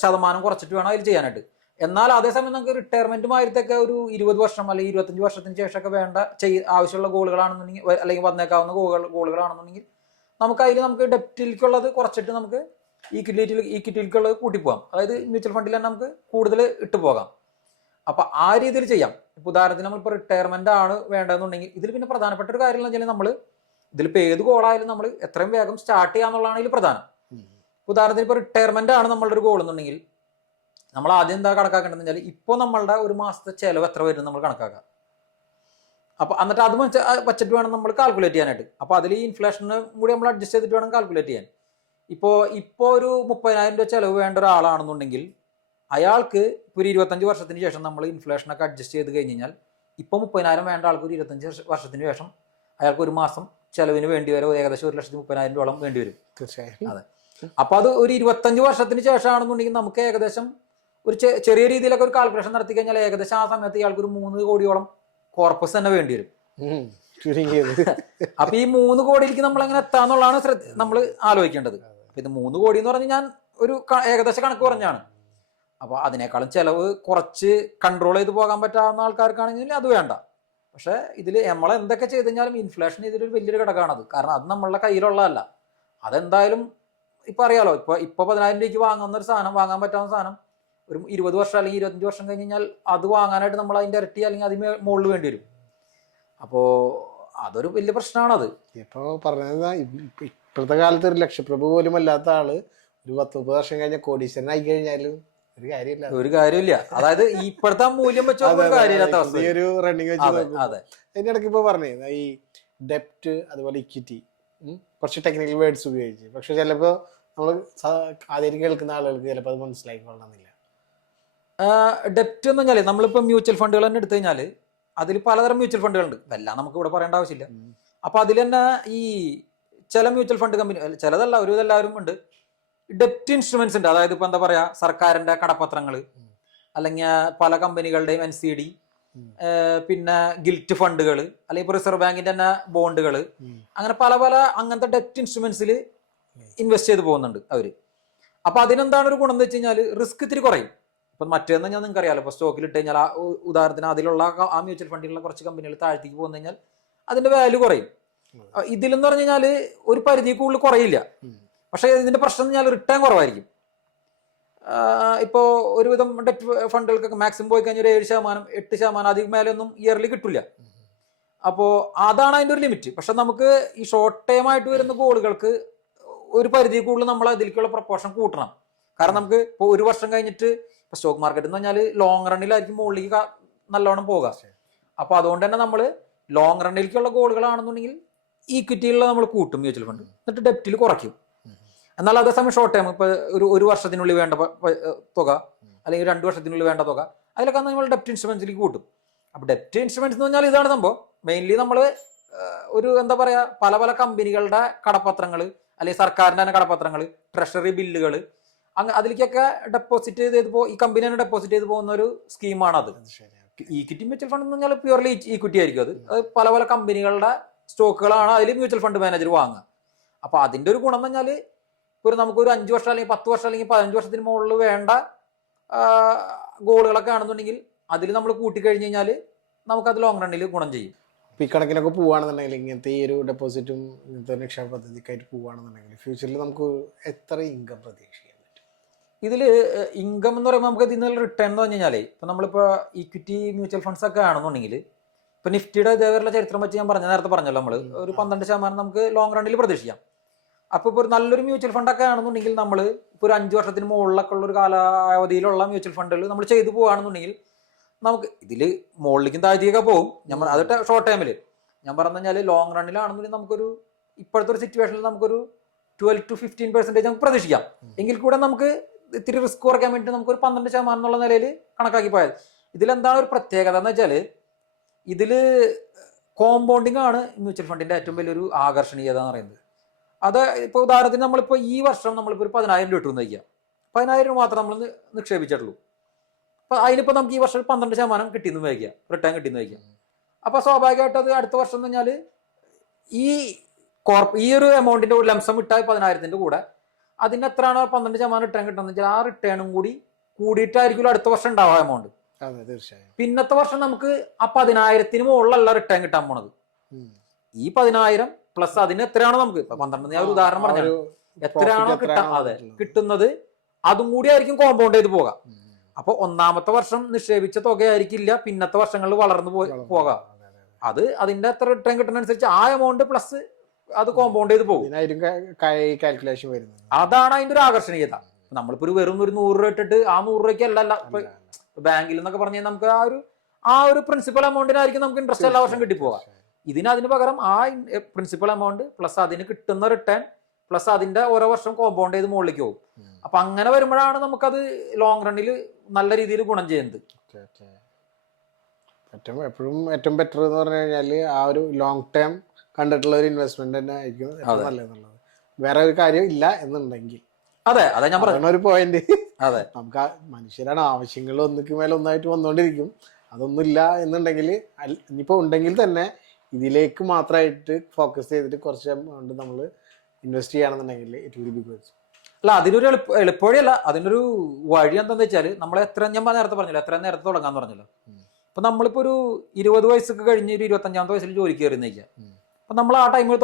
ശതമാനം കുറച്ചിട്ട് വേണം അതിൽ ചെയ്യാനായിട്ട്. എന്നാൽ അതേസമയം നമുക്ക് റിട്ടയർമെന്റുമായിട്ടൊക്കെ ഒരു 20 വർഷം അല്ലെങ്കിൽ 25 വർഷത്തിന് ശേഷമൊക്കെ വേണ്ട ആവശ്യമുള്ള ഗോളുകളാണെന്നുണ്ടെങ്കിൽ, അല്ലെങ്കിൽ വന്നേക്കാവുന്ന ഗോളുകളാണെന്നുണ്ടെങ്കിൽ നമുക്ക് അതിൽ നമുക്ക് ഡെപ്റ്റിലേക്കുള്ളത് കുറച്ചിട്ട് നമുക്ക് ഈക്വിറ്റിയിലേക്കുള്ളത് കൂട്ടിപ്പോകാം. അതായത് മ്യൂച്വൽ ഫണ്ടിൽ തന്നെ നമുക്ക് കൂടുതൽ ഇട്ട് പോകാം. അപ്പൊ ആ രീതിയിൽ ചെയ്യാം. ഇപ്പൊ ഉദാഹരണത്തിന് നമ്മളിപ്പോൾ റിട്ടയർമെന്റ് ആണ് വേണ്ടതെന്നുണ്ടെങ്കിൽ ഇതിൽ പിന്നെ പ്രധാനപ്പെട്ട ഒരു കാര്യം എന്ന് വെച്ചാൽ നമ്മൾ ഇതിലിപ്പോൾ ഏത് ഗോളായാലും നമ്മൾ എത്രയും വേഗം സ്റ്റാർട്ട് ചെയ്യാന്നുള്ളതാണ് ഇതിൽ പ്രധാനം. ഉദാഹരണത്തിന് ഇപ്പോൾ റിട്ടയർമെന്റ് ആണ് നമ്മളുടെ ഒരു ഗോൾ എന്നുണ്ടെങ്കിൽ നമ്മൾ ആദ്യം എന്താ കണക്കാക്കേണ്ടതെന്ന് വെച്ചാൽ ഇപ്പോൾ നമ്മളുടെ ഒരു മാസത്തെ ചെലവ് എത്ര വരും നമ്മൾ കണക്കാക്കാം. അപ്പൊ എന്നിട്ട് അത് വെച്ചിട്ട് വേണം നമ്മൾ കാൽക്കുലേറ്റ് ചെയ്യാനായിട്ട്. അപ്പൊ അതിൽ ഈ ഇൻഫ്ലേഷന് കൂടി നമ്മൾ അഡ്ജസ്റ്റ് ചെയ്തിട്ട് വേണം കാൽക്കുലേറ്റ് ചെയ്യാൻ. ഇപ്പോൾ ഒരു 30,000 രൂപ ചെലവ് വേണ്ട ഒരാളാണെന്നുണ്ടെങ്കിൽ അയാൾക്ക് ഇപ്പോൾ ഒരു 25 വർഷത്തിന് ശേഷം നമ്മൾ ഇൻഫ്ലേഷനൊക്കെ അഡ്ജസ്റ്റ് ചെയ്ത് കഴിഞ്ഞ് കഴിഞ്ഞാൽ ഇപ്പോൾ 30,000 വേണ്ട ആൾക്ക് ഒരു 25 വർഷത്തിന് ശേഷം അയാൾക്ക് ഒരു മാസം ചെലവിന് വേണ്ടി വരും ഏകദേശം 1,30,000 രൂപയോളം വേണ്ടി വരും. തീർച്ചയായും. അതെ. അപ്പൊ അത് ഒരു 25 വർഷത്തിന് ശേഷമാണെന്നുണ്ടെങ്കിൽ നമുക്ക് ഏകദേശം ഒരു ചെറിയ രീതിയിലൊക്കെ ഒരു കാൽക്കുലേഷൻ നടത്തി കഴിഞ്ഞാൽ ഏകദേശം ആ സമയത്ത് ഇയാൾക്ക് ഒരു 3 കോടിയോളം കോർപ്പസ് തന്നെ വേണ്ടി വരും. അപ്പൊ ഈ 3 കോടിയിലേക്ക് നമ്മൾ എങ്ങനെ എത്താന്നുള്ളതാണ് നമ്മൾ ആലോചിക്കേണ്ടത്. അപ്പൊ ഇത് 3 കോടി എന്ന് പറഞ്ഞാൽ ഞാൻ ഒരു ഏകദേശ കണക്ക് പറഞ്ഞാണ്. അപ്പൊ അതിനേക്കാളും ചെലവ് കുറച്ച് കൺട്രോൾ ചെയ്ത് പോകാൻ പറ്റാവുന്ന ആൾക്കാർക്കാണെങ്കിൽ അത് വേണ്ട. പക്ഷെ ഇതിൽ നമ്മൾ എന്തൊക്കെ ചെയ്ത് കഴിഞ്ഞാലും ഇൻഫ്ലേഷൻ ഇതിലൊരു വലിയൊരു ഘടകമാണത്. കാരണം അത് നമ്മളുടെ കയ്യിലുള്ളതല്ല. അതെന്തായാലും ഇപ്പൊ അറിയാലോ, ഇപ്പൊ 10,000 രൂപയ്ക്ക് വാങ്ങാൻ പറ്റാവുന്ന സാധനം ഒരു 20 വർഷം അല്ലെങ്കിൽ 25 വർഷം കഴിഞ്ഞ് കഴിഞ്ഞാൽ അത് വാങ്ങാനായിട്ട് നമ്മൾ അതിന്റെ ഇരട്ടി അല്ലെങ്കിൽ അതിന് മുകളിൽ വേണ്ടി വരും. അപ്പോ അതൊരു വലിയ പ്രശ്നമാണത്. ഇപ്പൊ പറഞ്ഞത് ഇപ്പോഴത്തെ കാലത്ത് ഒരു ലക്ഷപ്രഭു പോലും അല്ലാത്ത ആള് ഒരു 10-30 വർഷം കഴിഞ്ഞ കോടീശ്വരനായി കഴിഞ്ഞാലും ഒരു കാര്യമില്ല. അതായത് ഇപ്പോഴത്തെ മൂല്യം വെച്ച് കാര്യമില്ലാത്ത അവസ്ഥ. അതിന്റെ ഇടയ്ക്ക് ഇപ്പൊ പറഞ്ഞേ ഈ ഡെപ്റ്റ് അതുപോലെ ഇക്വിറ്റി കുറച്ച് ടെക്നിക്കൽ വേർഡ്സ് ഉപയോഗിച്ച്, പക്ഷെ ചിലപ്പോ നമ്മൾ ആദ്യം കേൾക്കുന്ന ആളുകൾക്ക് ചിലപ്പോൾ അത് മനസ്സിലാക്കിക്കൊള്ളണമെന്നില്ല. ഡെപ്റ്റ് എന്ന് പറഞ്ഞാല് നമ്മളിപ്പോ മ്യൂച്വൽ ഫണ്ടുകൾ തന്നെ എടുത്തു കഴിഞ്ഞാല് അതിൽ പലതരം മ്യൂച്വൽ ഫണ്ടുകളുണ്ട്. ഇതെല്ലാം നമുക്ക് ഇവിടെ പറയേണ്ട ആവശ്യമില്ല. അപ്പൊ അതിൽ തന്നെ ഈ ചില മ്യൂച്വൽ ഫണ്ട് കമ്പനി, ചിലതല്ല ഒരു ഇതെല്ലാവരും ഉണ്ട്, ഡെപ്റ്റ് ഇൻസ്ട്രുമെന്റ്സ് ഉണ്ട്. അതായത് ഇപ്പൊ എന്താ പറയാ, സർക്കാരിന്റെ കടപ്പത്രങ്ങൾ, അല്ലെങ്കിൽ പല കമ്പനികളുടെയും NCD, പിന്നെ ഗിൽറ്റ് ഫണ്ടുകൾ, അല്ലെങ്കിൽ ഇപ്പൊ റിസർവ് ബാങ്കിന്റെ തന്നെ ബോണ്ടുകൾ, അങ്ങനെ പല അങ്ങനത്തെ ഡെപ്റ്റ് ഇൻസ്ട്രുമെന്റ്സിൽ ഇൻവെസ്റ്റ് ചെയ്ത് പോകുന്നുണ്ട് അവര്. അപ്പൊ അതിനെന്താണ് ഒരു ഗുണം എന്ന് വെച്ച് കഴിഞ്ഞാൽ റിസ്ക് ഇത്തിരി കുറയും. ഇപ്പൊ മറ്റേന്ന് ഞാൻ നിങ്ങൾക്ക് അറിയാലോ, ഇപ്പൊ സ്റ്റോക്കിൽ ഇട്ട് കഴിഞ്ഞാൽ ഉദാഹരണത്തിന് അതിലുള്ള ആ മ്യൂച്വൽ ഫണ്ടിലുള്ള കുറച്ച് കമ്പനികൾ താഴ്ത്തേക്ക് പോകുന്ന കഴിഞ്ഞാൽ അതിന്റെ വാല്യൂ കുറയും. ഇതിലെന്ന് പറഞ്ഞു കഴിഞ്ഞാൽ ഒരു പരിധി കൂടുതൽ കുറയില്ല. പക്ഷെ ഇതിന്റെ പ്രശ്നം എന്ന് പറഞ്ഞാൽ റിട്ടേൺ കുറവായിരിക്കും. ഇപ്പോ ഒരുവിധം ഡെറ്റ് ഫണ്ടുകൾക്കൊക്കെ മാക്സിമം പോയി കഴിഞ്ഞാൽ 7%, 8% അതിൽ മേലെ ഒന്നും ഇയർലി കിട്ടില്ല. അപ്പോൾ അതാണ് അതിന്റെ ഒരു ലിമിറ്റ്. പക്ഷെ നമുക്ക് ഈ ഷോർട്ട് ടൈം ആയിട്ട് വരുന്ന ഗോളുകൾക്ക് ഒരു പരിധി കൂടുതൽ നമ്മൾ അതിലേക്കുള്ള പ്രൊപ്പോർഷൻ കൂട്ടണം. കാരണം നമുക്ക് ഇപ്പോൾ ഒരു വർഷം കഴിഞ്ഞിട്ട് ഇപ്പൊ സ്റ്റോക്ക് മാർക്കറ്റ് എന്ന് പറഞ്ഞാൽ ലോങ് റണ്ണിലായിരിക്കും മുകളിലേക്ക് നല്ലോണം പോകുക. അപ്പൊ അതുകൊണ്ട് തന്നെ നമ്മൾ ലോങ് റണ്ണിലേക്കുള്ള ഗോളുകളാണെന്നുണ്ടെങ്കിൽ ഈക്വിറ്റിയിലുള്ള നമ്മൾ കൂട്ടും മ്യൂച്വൽ ഫണ്ട്, എന്നിട്ട് ഡെപ്റ്റിൽ കുറയ്ക്കും. എന്നാൽ അതേസമയം ഷോർട്ട് ടൈം ഇപ്പൊ ഒരു വർഷത്തിനുള്ളിൽ വേണ്ട തുക അല്ലെങ്കിൽ 2 വർഷത്തിനുള്ളിൽ വേണ്ട തുക അതിലൊക്കെ നമ്മൾ ഡെപ്റ്റ് ഇൻസ്ട്രുമെന്റ്സിലേക്ക് കൂട്ടും. അപ്പൊ ഡെപ്റ്റ് ഇൻസ്ട്രുമെന്റ്സ് എന്ന് പറഞ്ഞാൽ ഇതാണ് സംഭവം. മെയിൻലി നമ്മൾ ഒരു എന്താ പറയാ പല പല കമ്പനികളുടെ കടപ്പത്രങ്ങൾ അല്ലെങ്കിൽ സർക്കാരിന്റെ തന്നെ കടപ്പത്രങ്ങൾ, ട്രഷറി ബില്ലുകൾ, അതിലേക്കൊക്കെ ഡെപ്പോസിറ്റ് ചെയ്ത് ഈ കമ്പനി തന്നെ ഡെപ്പോസിറ്റ് ചെയ്ത് പോകുന്ന ഒരു സ്കീമാണ് അത്. ഈക്വിറ്റി മ്യൂച്വൽ ഫണ്ട് എന്ന് പറഞ്ഞാൽ പ്യൂർലി ഈക്വിറ്റി ആയിരിക്കും. അത് പല പല കമ്പനികളുടെ സ്റ്റോക്കുകളാണ് അതിൽ മ്യൂച്വൽ ഫണ്ട് മാനേജർ വാങ്ങുക. അപ്പൊ അതിന്റെ ഒരു ഗുണം എന്ന് പറഞ്ഞാൽ ഒരു നമുക്കൊരു 5 വർഷം അല്ലെങ്കിൽ 10 വർഷം അല്ലെങ്കിൽ 15 വർഷത്തിന് മുകളിൽ വേണ്ട ഗോളുകളൊക്കെ ആണെന്നുണ്ടെങ്കിൽ അതിൽ നമ്മൾ കൂട്ടിക്കഴിഞ്ഞ് കഴിഞ്ഞാൽ നമുക്കത് ലോങ് റണ്ണിൽ ഗുണം ചെയ്യും. ഈ കണക്കിനൊക്കെ പോവുകയാണെന്നുണ്ടെങ്കിൽ ഇങ്ങനത്തെ ഈ ഒരു ഡെപ്പോസിറ്റും ഇങ്ങനത്തെ നിക്ഷേപ പദ്ധതിക്കായിട്ട് പോവുകയാണെന്നുണ്ടെങ്കിൽ ഫ്യൂച്ചറിൽ നമുക്ക് എത്ര ഇൻകം പ്രതീക്ഷിക്കാൻ പറ്റും? ഇതിൽ ഇൻകം എന്ന് പറയുമ്പോൾ നമുക്ക് ഇതിൽ നിന്നുള്ള റിട്ടേൺ എന്ന് പറഞ്ഞു കഴിഞ്ഞാൽ ഇപ്പം നമ്മളിപ്പോൾ ഈക്വിറ്റി മ്യൂച്വൽ ഫണ്ട്സ് ഒക്കെ ആണെന്നുണ്ടെങ്കിൽ ഇപ്പം നിഫ്റ്റിയുടെ ഇതേവരെയുള്ള ചരിത്രം വെച്ച് ഞാൻ നേരത്തെ പറഞ്ഞല്ലോ, നമ്മൾ ഒരു 12% നമുക്ക് ലോങ് റണ്ണിൽ പ്രതീക്ഷിക്കാം. അപ്പോൾ ഇപ്പോൾ ഒരു നല്ലൊരു മ്യൂച്വൽ ഫണ്ടൊക്കെ ആണെന്നുണ്ടെങ്കിൽ നമ്മൾ ഇപ്പോൾ ഒരു 5 വർഷത്തിന് മുകളിലൊക്കെ ഉള്ള ഒരു കാലാവധിയിലുള്ള മ്യൂച്വൽ ഫണ്ടുകൾ നമ്മൾ ചെയ്തു പോവുകയാണെന്നുണ്ടെങ്കിൽ നമുക്ക് ഇതിൽ മുകളിലേക്കും താഴ്ത്തിയൊക്കെ പോകും. നമ്മൾ അത് ഷോർട്ട് ടൈമിൽ ഞാൻ പറഞ്ഞു കഴിഞ്ഞാൽ ലോങ് റണ്ണിലാണെന്നുണ്ടെങ്കിൽ നമുക്കൊരു ഇപ്പോഴത്തെ ഒരു സിറ്റുവേഷനിൽ നമുക്കൊരു 12 to 15% നമുക്ക് പ്രതീക്ഷിക്കാം. എങ്കിൽ കൂടെ നമുക്ക് ഇത്തിരി റിസ്ക് കുറയ്ക്കാൻ വേണ്ടി നമുക്കൊരു 12% എന്നുള്ള നിലയിൽ കണക്കാക്കി പോയത്. ഇതിലെന്താണ് ഒരു പ്രത്യേകത എന്ന് വെച്ചാൽ ഇതിൽ കോമ്പൗണ്ടിങ് ആണ് മ്യൂച്വൽ ഫണ്ടിന്റെ ഏറ്റവും വലിയൊരു ആകർഷണീയത എന്ന് പറയുന്നത്. അത് ഇപ്പോൾ ഉദാഹരണത്തിന് നമ്മളിപ്പോൾ ഈ വർഷം നമ്മളിപ്പോൾ ഒരു 10,000 രൂപ ഇട്ടു വയ്ക്കുക, 10,000 രൂപ മാത്രം നമ്മൾ നിക്ഷേപിച്ചിട്ടുള്ളൂ. അപ്പോൾ അതിനിപ്പോൾ നമുക്ക് ഈ വർഷം 12% കിട്ടിയെന്ന് വയ്ക്കുക, റിട്ടേൺ കിട്ടിയെന്ന് വയ്ക്കുക. അപ്പോൾ സ്വാഭാവികമായിട്ട് അത് അടുത്ത വർഷം എന്ന് പറഞ്ഞാൽ ഈ ഒരു എമൗണ്ടിന്റെ ഒരു ലംസം ഇട്ടാൽ 10,000ന്റെ കൂടെ അതിന് എത്രയാണോ 12% റിട്ടേൺ കിട്ടുന്നത് വെച്ചാൽ ആ റിട്ടേണും കൂടി കൂടിയിട്ടായിരിക്കും അടുത്ത വർഷം ഉണ്ടാവുക എമൗണ്ട്. പിന്നത്തെ വർഷം നമുക്ക് ആ 10,000ന് മുകളിലല്ല റിട്ടേൺ കിട്ടാൻ പോണത്. ഈ 10,000 പ്ലസ് അതിന് എത്രയാണോ നമുക്ക് 12 ഞാൻ ഒരു ഉദാഹരണം പറഞ്ഞു എത്രയാണോ കിട്ടുന്നത് അതും കൂടി ആയിരിക്കും കോമ്പൗണ്ട് ചെയ്ത് പോകാം. അപ്പൊ ഒന്നാമത്തെ വർഷം നിക്ഷേപിച്ച തുകയായിരിക്കില്ല പിന്നത്തെ വർഷങ്ങളിൽ വളർന്നു പോകാം. അത് അതിന്റെ എത്ര റിട്ടേൺ കിട്ടുന്ന അനുസരിച്ച് ആ എമൗണ്ട് പ്ലസ് അത് കോമ്പൗണ്ട് ചെയ്ത് പോകും. കാൽക്കുലേഷൻ വരുന്നത് അതാണ് അതിന്റെ ഒരു ആകർഷണീയത. നമ്മളിപ്പോ ഒരു വെറും ഒരു 100 രൂപ ഇട്ടിട്ട് ആ 100 രൂപയ്ക്ക് അല്ല ഇപ്പൊ ബാങ്കിൽ എന്നൊക്കെ പറഞ്ഞു കഴിഞ്ഞാൽ നമുക്ക് ആ ഒരു പ്രിൻസിപ്പൽ എമൗണ്ടിനായിരിക്കും നമുക്ക് ഇൻട്രസ്റ്റ് എല്ലാ വർഷം കിട്ടിപ്പോകാം. അതിന് പകരം ആ പ്രിൻസിപ്പൽ എമൗണ്ട് പ്ലസ് അതിന് കിട്ടുന്ന റിട്ടേൺ പ്ലസ് അതിന്റെ ഓരോ വർഷം കോമ്പൗണ്ട് ചെയ്ത് മുകളിലേക്ക് പോകും. അപ്പൊ അങ്ങനെ വരുമ്പോഴാണ് നമുക്കത് ലോങ് റണ്ണിൽ നല്ല രീതിയിൽ ഗുണം ചെയ്യുന്നത്. എപ്പോഴും ഏറ്റവും ബെറ്റർ എന്ന് പറഞ്ഞു കഴിഞ്ഞാല് ആ ഒരു ലോങ് ടേം കണ്ടിട്ടുള്ള ഒരു ഇൻവെസ്റ്റ്മെന്റ് തന്നെ ആയിരിക്കും നല്ലതെന്നുള്ളത്. വേറെ ഒരു കാര്യം ഇല്ല എന്നുണ്ടെങ്കിൽ അതെ ഞാൻ പറഞ്ഞ ഒരു പോയിന്റ്. അതെ, നമുക്ക് മനുഷ്യരാണ് ആവശ്യങ്ങൾ ഒന്നിക്ക് മേലെ ഒന്നായിട്ട് വന്നുകൊണ്ടിരിക്കും. അതൊന്നുമില്ല എന്നുണ്ടെങ്കിൽ ഇനിയിപ്പോ ഉണ്ടെങ്കിൽ തന്നെ ഇതിലേക്ക് മാത്രമായിട്ട് ഫോക്കസ് ചെയ്തിട്ട് കുറച്ച് എമൗണ്ട് നമ്മൾ ഇൻവെസ്റ്റ് ചെയ്യുകയാണെന്നുണ്ടെങ്കിൽ ഇറ്റ് വിൽ ബി ഗുഡ്. അല്ല, അതിനൊരു എളുപ്പവഴിയല്ല. അതിനൊരു വഴി എന്താന്ന് വെച്ചാൽ നമ്മൾ ഞാൻ നേരത്തെ പറഞ്ഞല്ലോ, എത്ര നേരത്തെ തുടങ്ങാന്ന് പറഞ്ഞല്ലോ. അപ്പൊ നമ്മളിപ്പോ ഒരു 20 വയസ്സൊക്കെ കഴിഞ്ഞ് ഒരു 25ാമത്തെ വയസ്സിൽ ജോലിക്ക് കയറി നിൽക്കുക. അപ്പൊ നമ്മൾ ആ ടൈമിൽ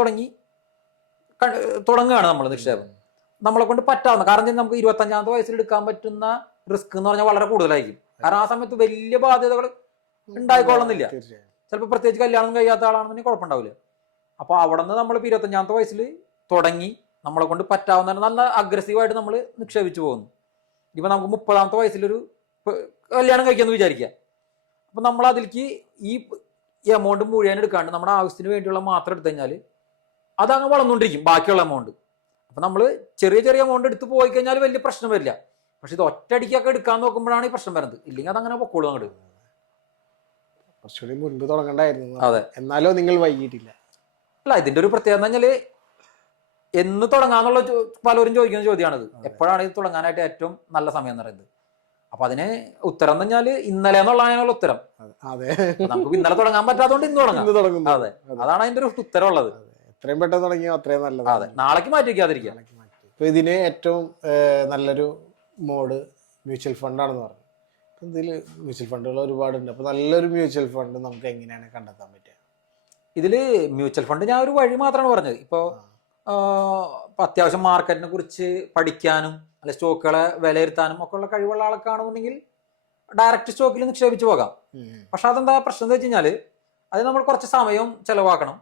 തുടങ്ങുകയാണ് നമ്മൾ നിക്ഷേപം. നമ്മളെ കൊണ്ട് പറ്റാവുന്ന കാരണം നമുക്ക് 25ാമത്തെ വയസ്സിൽ എടുക്കാൻ പറ്റുന്ന റിസ്ക് എന്ന് പറഞ്ഞാൽ വളരെ കൂടുതലായിരിക്കും. കാരണം ആ സമയത്ത് വലിയ ബാധ്യതകൾ ഉണ്ടായിക്കൊള്ളുന്നില്ല. ചിലപ്പോൾ പ്രത്യേകിച്ച് കല്യാണം കഴിയാത്ത ആളാണെന്നുണ്ടെങ്കിൽ കുഴപ്പമുണ്ടാവില്ല. അപ്പോൾ അവിടെ നിന്ന് നമ്മൾ 25ാമത്തെ വയസ്സിൽ തുടങ്ങി നമ്മളെ കൊണ്ട് പറ്റാവുന്ന നല്ല അഗ്രസീവായിട്ട് നമ്മൾ നിക്ഷേപിച്ചു പോകുന്നു. ഇപ്പം നമുക്ക് 30ാമത്തെ വയസ്സിലൊരു കല്യാണം കഴിക്കാമെന്ന് വിചാരിക്കുക. അപ്പം നമ്മൾ അതിലേക്ക് ഈ എമൗണ്ട് മുഴുവൻ എടുക്കാണ്ട് നമ്മുടെ ആവശ്യത്തിന് വേണ്ടിയുള്ള മാത്രം എടുത്തു കഴിഞ്ഞാൽ അതങ്ങ് വളർന്നുകൊണ്ടിരിക്കും ബാക്കിയുള്ള എമൗണ്ട്. അപ്പം നമ്മൾ ചെറിയ എമൗണ്ട് എടുത്ത് പോയി കഴിഞ്ഞാൽ വലിയ പ്രശ്നം വരില്ല. പക്ഷെ ഇത് ഒറ്റയടിക്കൊക്കെ എടുക്കാൻ നോക്കുമ്പോഴാണ് ഈ പ്രശ്നം വരുന്നത്. ഇല്ലെങ്കിൽ അതങ്ങനെ പൊക്കോളും അങ്ങോട്ട്. കുറച്ചുകൂടി മുൻപ് തുടങ്ങണ്ടായിരുന്നു. അതെ, എന്നാലോ നിങ്ങൾ വൈകിട്ടില്ല. അല്ല, ഇതിന്റെ ഒരു പ്രത്യേകത എന്ന് പറഞ്ഞാല് എന്ന് തുടങ്ങാന്നുള്ള പലരും ചോദിക്കുന്ന ചോദ്യമാണിത്. എപ്പോഴാണ് ഇത് തുടങ്ങാനായിട്ട് ഏറ്റവും നല്ല സമയം എന്ന് പറയുന്നത്? അപ്പൊ അതിന് ഉത്തരം എന്ന് പറഞ്ഞാല് ഇന്നലെ എന്നുള്ളതിനുള്ള ഉത്തരം. നമുക്ക് ഇന്നലെ തുടങ്ങാൻ പറ്റാത്തതുകൊണ്ട് ഇന്ന് തുടങ്ങാം. അതെ, അതാണ് അതിന്റെ ഒരു ഉത്തരം ഉള്ളത്. എത്രയും പെട്ടെന്ന് തുടങ്ങിയോ അത്രയും നല്ലത്. അതെ, നാളേക്ക് മാറ്റി വയ്ക്കാതിരിക്കുക. ഇപ്പൊ ഇതിന് ഏറ്റവും നല്ലൊരു മോഡ് മ്യൂച്വൽ ഫണ്ടാണെന്ന് പറഞ്ഞു. ഇതിൽ മ്യൂച്വൽ ഫണ്ടുകൾ ഒരുപാടുണ്ട്. അപ്പൊ നല്ലൊരു മ്യൂച്വൽ ഫണ്ട് നമുക്ക് എങ്ങനെയാണ് കണ്ടെത്താൻ പറ്റുക? ഇതില് മ്യൂച്വൽ ഫണ്ട് ഞാൻ ഒരു വഴി മാത്രമാണ് പറഞ്ഞത്. ഇപ്പൊ അത്യാവശ്യം മാർക്കറ്റിനെ കുറിച്ച് പഠിക്കാനും അല്ലെ സ്റ്റോക്കുകളെ വിലയിരുത്താനും ഒക്കെ ഉള്ള കഴിവുള്ള ആൾക്കാണെന്നുണ്ടെങ്കിൽ ഡയറക്റ്റ് സ്റ്റോക്കിൽ നിക്ഷേപിച്ചു പോകാം. പക്ഷെ അതെന്താ പ്രശ്നം എന്ന് വെച്ച് കഴിഞ്ഞാല് അത് നമ്മൾ കുറച്ച് സമയം ചെലവാക്കണം.